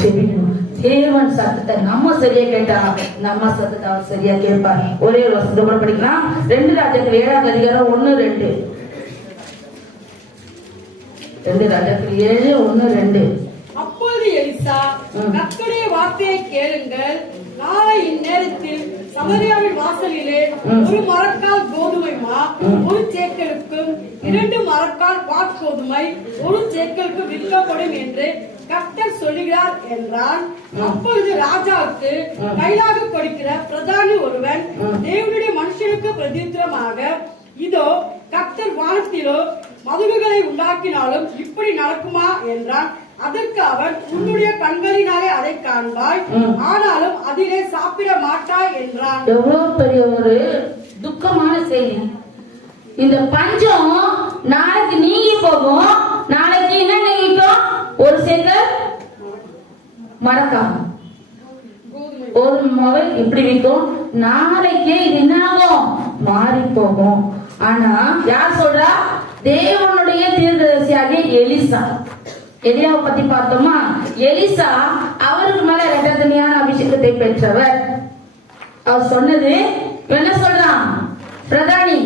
செபிக்கணும். தேவன் சத்தத்தை நம்ம சரியா கேட்டா நம்ம சத்தத்தை அவர் சரியா கேட்பார். ஒரே ஒரு வசனத்தை கூட படிக்கலாம். 2 ராஜாக்கள் 7ஆம் அதிகாரம் 1-2. 2 ராஜாக்கள் 7:1-2. அப்பொழுது எலிசா, கர்த்தருடைய வார்த்தையை கேளுங்கள், நாளை இந்நேரத்தில் சமரியாவின் வாசலிலே 1 மரக்கால் கோதுமை மா 1 சேக்கலுக்கும் 2 மரக்கால் வாற்கோதுமை 1 சேக்கலுக்கு விற்கப்படும் என்று கர்த்தர் சொல்லுகிறார் என்றான். அப்பொழுது ராஜாவுக்கு கைலாக கொடுக்கிற பிரதானி ஒருவன் தேவனுடைய மனுஷனுக்கு பிரதித்திரமாக, இதோ கர்த்தர் வானத்திலோ மதுகுகளை உண்டாக்கினாலும் இப்படி நடக்குமா என்றான். அதற்கு அவன், உன்னுடைய கண்களினாலே அதை காண்பாய், ஆனாலும் அதிலே சாப்பிட மாட்டாய் என்றான். எவ்வளவு பெரிய ஒரு துக்கமான செய்தி. இந்த பஞ்சம் நாளைக்கு நீங்கி போகும். நாளைக்கு என்ன நீங்கிக்கும்? 1 சேக்கல் மரக்கால், 1 மாவு இப்படி விற்கும், நாளைக்கே இது என்ன ஆகும், மாறி போகும். ஆனா யார் சொல்றா? தேவனுடைய தீர்க்கதரிசியாகிய எலிசா. எலியாவை பத்தி பார்த்தோமா? எலிசா அவருக்கு மேல இரட்டத்தனியான அபிஷேகத்தை பெற்றவர். அவர் சொன்னது என்ன சொல்றான்? பிரதானி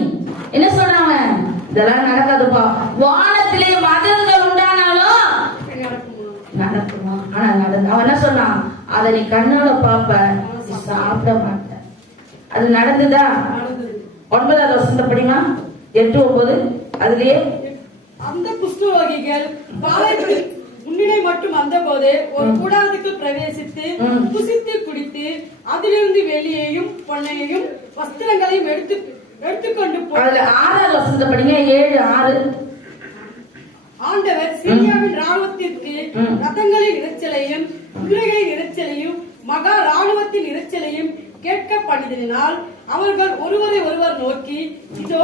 என்ன சொல்றாங்க? இதெல்லாம் நடக்காதுப்பா, வானத்திலே மதங்கள் உண்டானாலும் நடக்குமா? ஆனா நடந்து. அவன் என்ன சொன்னான்? அதை நீ கண்ணால பாப்ப, சாப்பிட மாட்ட. அது நடந்துதா? 9வது வசனத்தை படிமா, 8-9. அதுலயே அந்த குஷ்டரோகிகள் பாளையத்தில் முன்னிலை மட்டும் வந்தபோது ஒரு கூடாரத்துக்கு பிரவேசித்து புசித்து குடித்து அதிலிருந்து வெளியேயும் பொன்னையையும் வஸ்திரங்களையும் எடுத்துக்கொண்டு போய் 6வது வசனத்தை படிங்க, 7-6. ஆண்டவர் சிரியாவின் ராணுவத்திற்கு ரதங்களின் இரைச்சலையும் குதிரைகளின் இரைச்சலையும் மகா ராணுவத்தின் இரைச்சலையும் கேட்க பண்ணினால் அவர்கள் ஒருவரை ஒருவர் நோக்கி, இதோ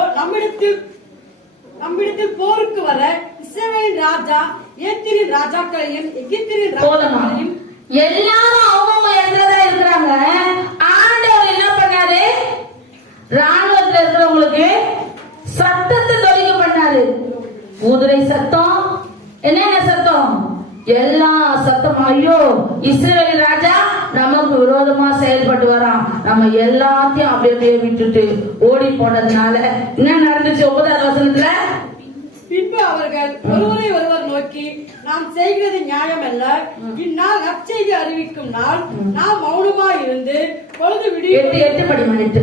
நம்மிடத்தில் போருக்கு வர இஸ்ரவேலின் ராஜா ஏத்திரின் ராஜாக்களையும் எகிப்தின் ராஜாக்களையும் எல்லாரும் அவங்க இடத்துலதான் இருக்கிறாங்க. ஆண்டவர் என்ன பண்ணாரு? ராணுவத்துல இருக்கிறவங்களுக்கு சத்தத்தை தொலைக்க பண்ணாரு. குதிரை சத்தம், என்னென்ன சத்தம், எல்லா சத்தம். ஐயோ, இஸ்ரவேல் ராஜா நமக்கு விரோதமா செயல்பட்டு வரான், நம்ம எல்லாத்தையும் அப்படியே விட்டுட்டு ஓடி போனதுனால என்ன நடந்துச்சு? 9வது வசனத்துல, பின்பு அவர்கள் ஒருவரை ஒருவர் நோக்கி, நாம் செய்கிறது நியாயம் அல்ல, இந்நாள் நற்செய்தி அறிவிக்கும் நாள், நாம் மௌனமா இருந்து பொழுது விடியும். 8 படிமணிட்டு.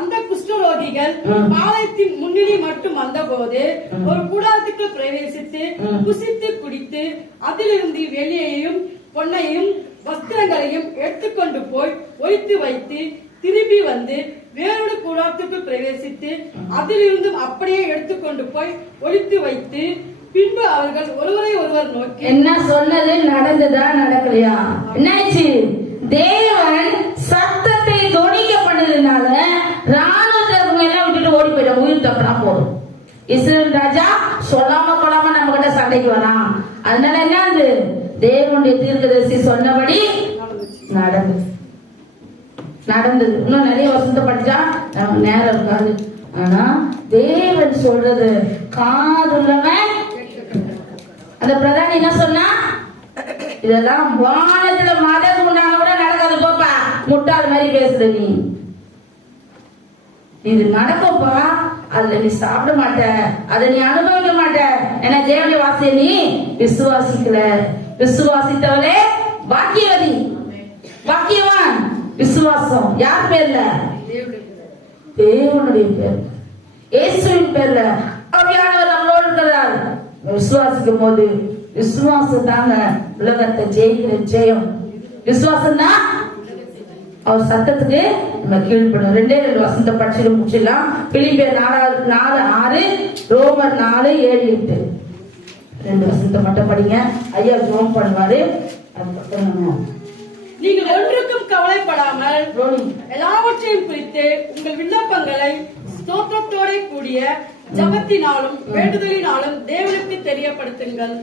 அந்த குஷ்டரோகிகள் பாளையத்தின் முன்னிலை மட்டும் வந்தபோது ஒரு கூடாரத்துக்கு பிரவேசித்து புசித்து குடித்து அதிலிருந்து வெளியேயும் பொன்னையும் வஸ்திரங்களையும் எடுத்துக்கொண்டு போய் ஒழித்து வைத்து திரும்பி வந்து வேறொரு கூடாரத்துக்கு பிரவேசித்து அதிலிருந்தும் அப்படியே எடுத்துக்கொண்டு போய் ஒழித்து வைத்து பின்பு அவர்கள் ஒருவரை ஒருவர் நோக்கி, என்ன சொன்னது நடந்ததா நடக்கலையா? என்னாச்சு? தேவன் சத்தத்தை தொனிக்க பண்ணதுனால ராணுவத்திற்கு எல்லாம் விட்டுட்டு ஓடி போயிடும். உயிர் தப்பினா போதும். இஸ்ரவேல் ராஜா சொல்லாம கொள்ளாம நம்ம கிட்ட சண்டைக்கு வரான். அதனால என்ன, தேவனுடைய தீர்க்கதரிசி சொன்னபடி நடந்தது. இன்னும் நிறைய வசனத்தை படிச்சா நமக்கு நேரம் இருக்காது. ஆனா தேவன் சொல்றது காதுள்ளவன். அந்த பிரதானி என்ன சொன்னா? இதெல்லாம் வானத்துல மதம் உண்டான கூட நடக்காது போப்பா, முட்டாள் மாதிரி பேசுற நீ. இது நடக்கும்பா, அதுல நீ சாப்பிட மாட்ட, அதை நீ அனுபவிக்க மாட்ட. ஏன்னா தேவனுடைய வார்த்தையை நீ விசுவாசிக்கல. விசுவாசித்தவளே பாக்கியவதி, பாக்கியவான். விசுவாசம் யார் பேர்ல? தேவனுடைய பேர், இயேசுவின் பேர்ல. ஆவியானவர் நம்மளோடு இருக்கிறார். விசுவாசிக்கும் போது விசுவாசம் தாங்க உலகத்தை ஜெயிக்கிற ஜெயம். விசுவாசம் தான். அவர் சத்தத்துக்கு நம்ம கீழ்ப்படும். 2 வசனத்தை படிச்சுட்டு முடிச்சிடலாம். பிலிப்பியர் 4:6, ரோமர் 4:7-8. 2 வசனத்தை மட்டும் படிங்க. ஐயா ஜோம் பண்ணுவாரு. அதுக்கப்புறம் நீங்கள் ஒன்றுக்கும் கவலைப்படாமல் எல்லாவற்றையும் குறித்து உங்கள் விண்ணப்பங்களை ஸ்தோத்திரத்தோட கூடிய ஜபத்தினாலும் வேண்டுதலினாலும் தேவனுக்கு தெரியப்படுத்துங்கள்.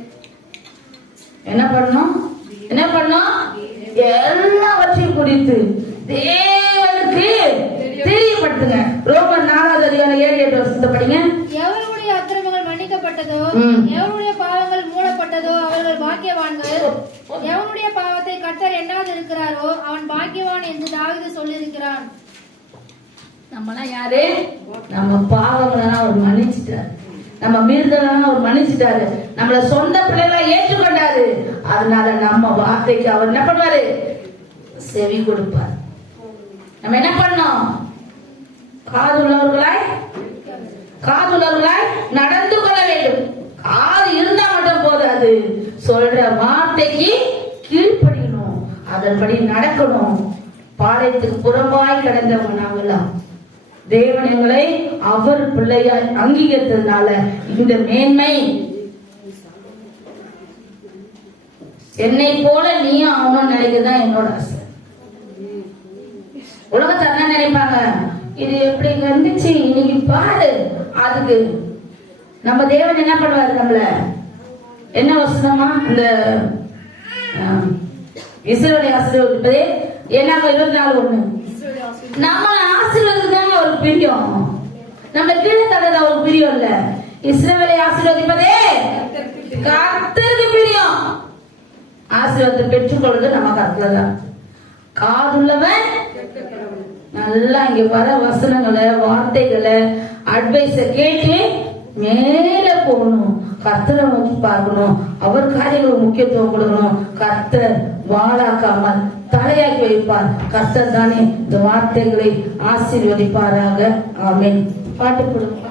என்ன பண்ணணும்? எல்லாவற்றையும் குறித்து தேவனுக்கு தெரியப்படுத்துங்க. ரோமர் 4:7-8 படிங்க. எவருடைய அக்கிரமங்கள் மன்னிக்கப்பட்டதோ, எவருடைய பாவங்கள் மூடப்பட்டதோ அவர்கள் பாக்கியவான்கள். எவனுடைய பாவத்தை கர்த்தர் எண்ணாது இருக்கிறாரோ அவன் பாக்கியவான் என்று தாவீது சொல்லியிருக்கிறான். நம்மலாம் யாரு? நம்ம பாவங்களெல்லாம் அவர் மன்னிச்சுட்டாரு, நம்ம மீறுதலாம் அவர் மன்னிச்சுட்டாரு, நம்மள சொந்த பிள்ளைகளை ஏற்றுக்கொண்டாரு. அதனால நம்ம வார்த்தைக்கு அவர் என்ன பண்ணுவாரு? செவி கொடுப்பார். நம்ம என்ன பண்ணோம்? காதுள்ளவர்களாய் நடந்து கொள்ள வேண்டும். காது இருந்தா மட்டும் போதாது, சொல்ற வார்த்தைக்கு கீழ்ப்படியணும், அதன்படி நடக்கணும். பாளையத்துக்கு புறம்பாய் கடந்தவங்க நாங்கெல்லாம் தேவன் எங்களை அவர் பிள்ளையாய் அங்கீகரித்ததுனால இந்த மேன்மை. என்னை போல நீயும் ஆகணும்னு நினைக்கிறதுதான் என்னோட ஆசை. உலகத்தை என்ன நினைப்பாங்க? இது எப்படி இருந்துச்சு இன்னைக்கு பாரு. அதுக்கு நம்ம தேவன் என்ன பண்ணுவாரு? நம்மள என்ன வசனமா இந்த இஸ்ரவேலை ஆசீர்வதிப்பதே ஏன்னாங்க 24:1 நம்மளை ஆசீர்வதிதாங்க அவருக்கு பிரியம். நம்ம கீழே தள்ளது அவருக்கு பிரியம் இல்ல. இஸ்ரவேலை ஆசீர்வதிப்பதே கர்த்தருக்கு பிரியம். ஆசீர்வாதத்தை பெற்றுக்கொள்வது நம்ம கர்த்தர் தான். காதுள்ளவன் நல்லா இங்க வர வசனங்களை வார்த்தைகளை அட்வைஸ கேட்டு மேல போகணும். கர்த்தரை நோக்கி பார்க்கணும். அவர் காரியங்களுக்கு முக்கியத்துவம் கொடுக்கணும். கர்த்தர் வாழாக்காமல் தலையாக்கி வைப்பார். கர்த்தர் தானே இந்த வார்த்தைகளை ஆசீர்வதிப்பாராக. ஆமென். பாட்டு கொடுப்பா.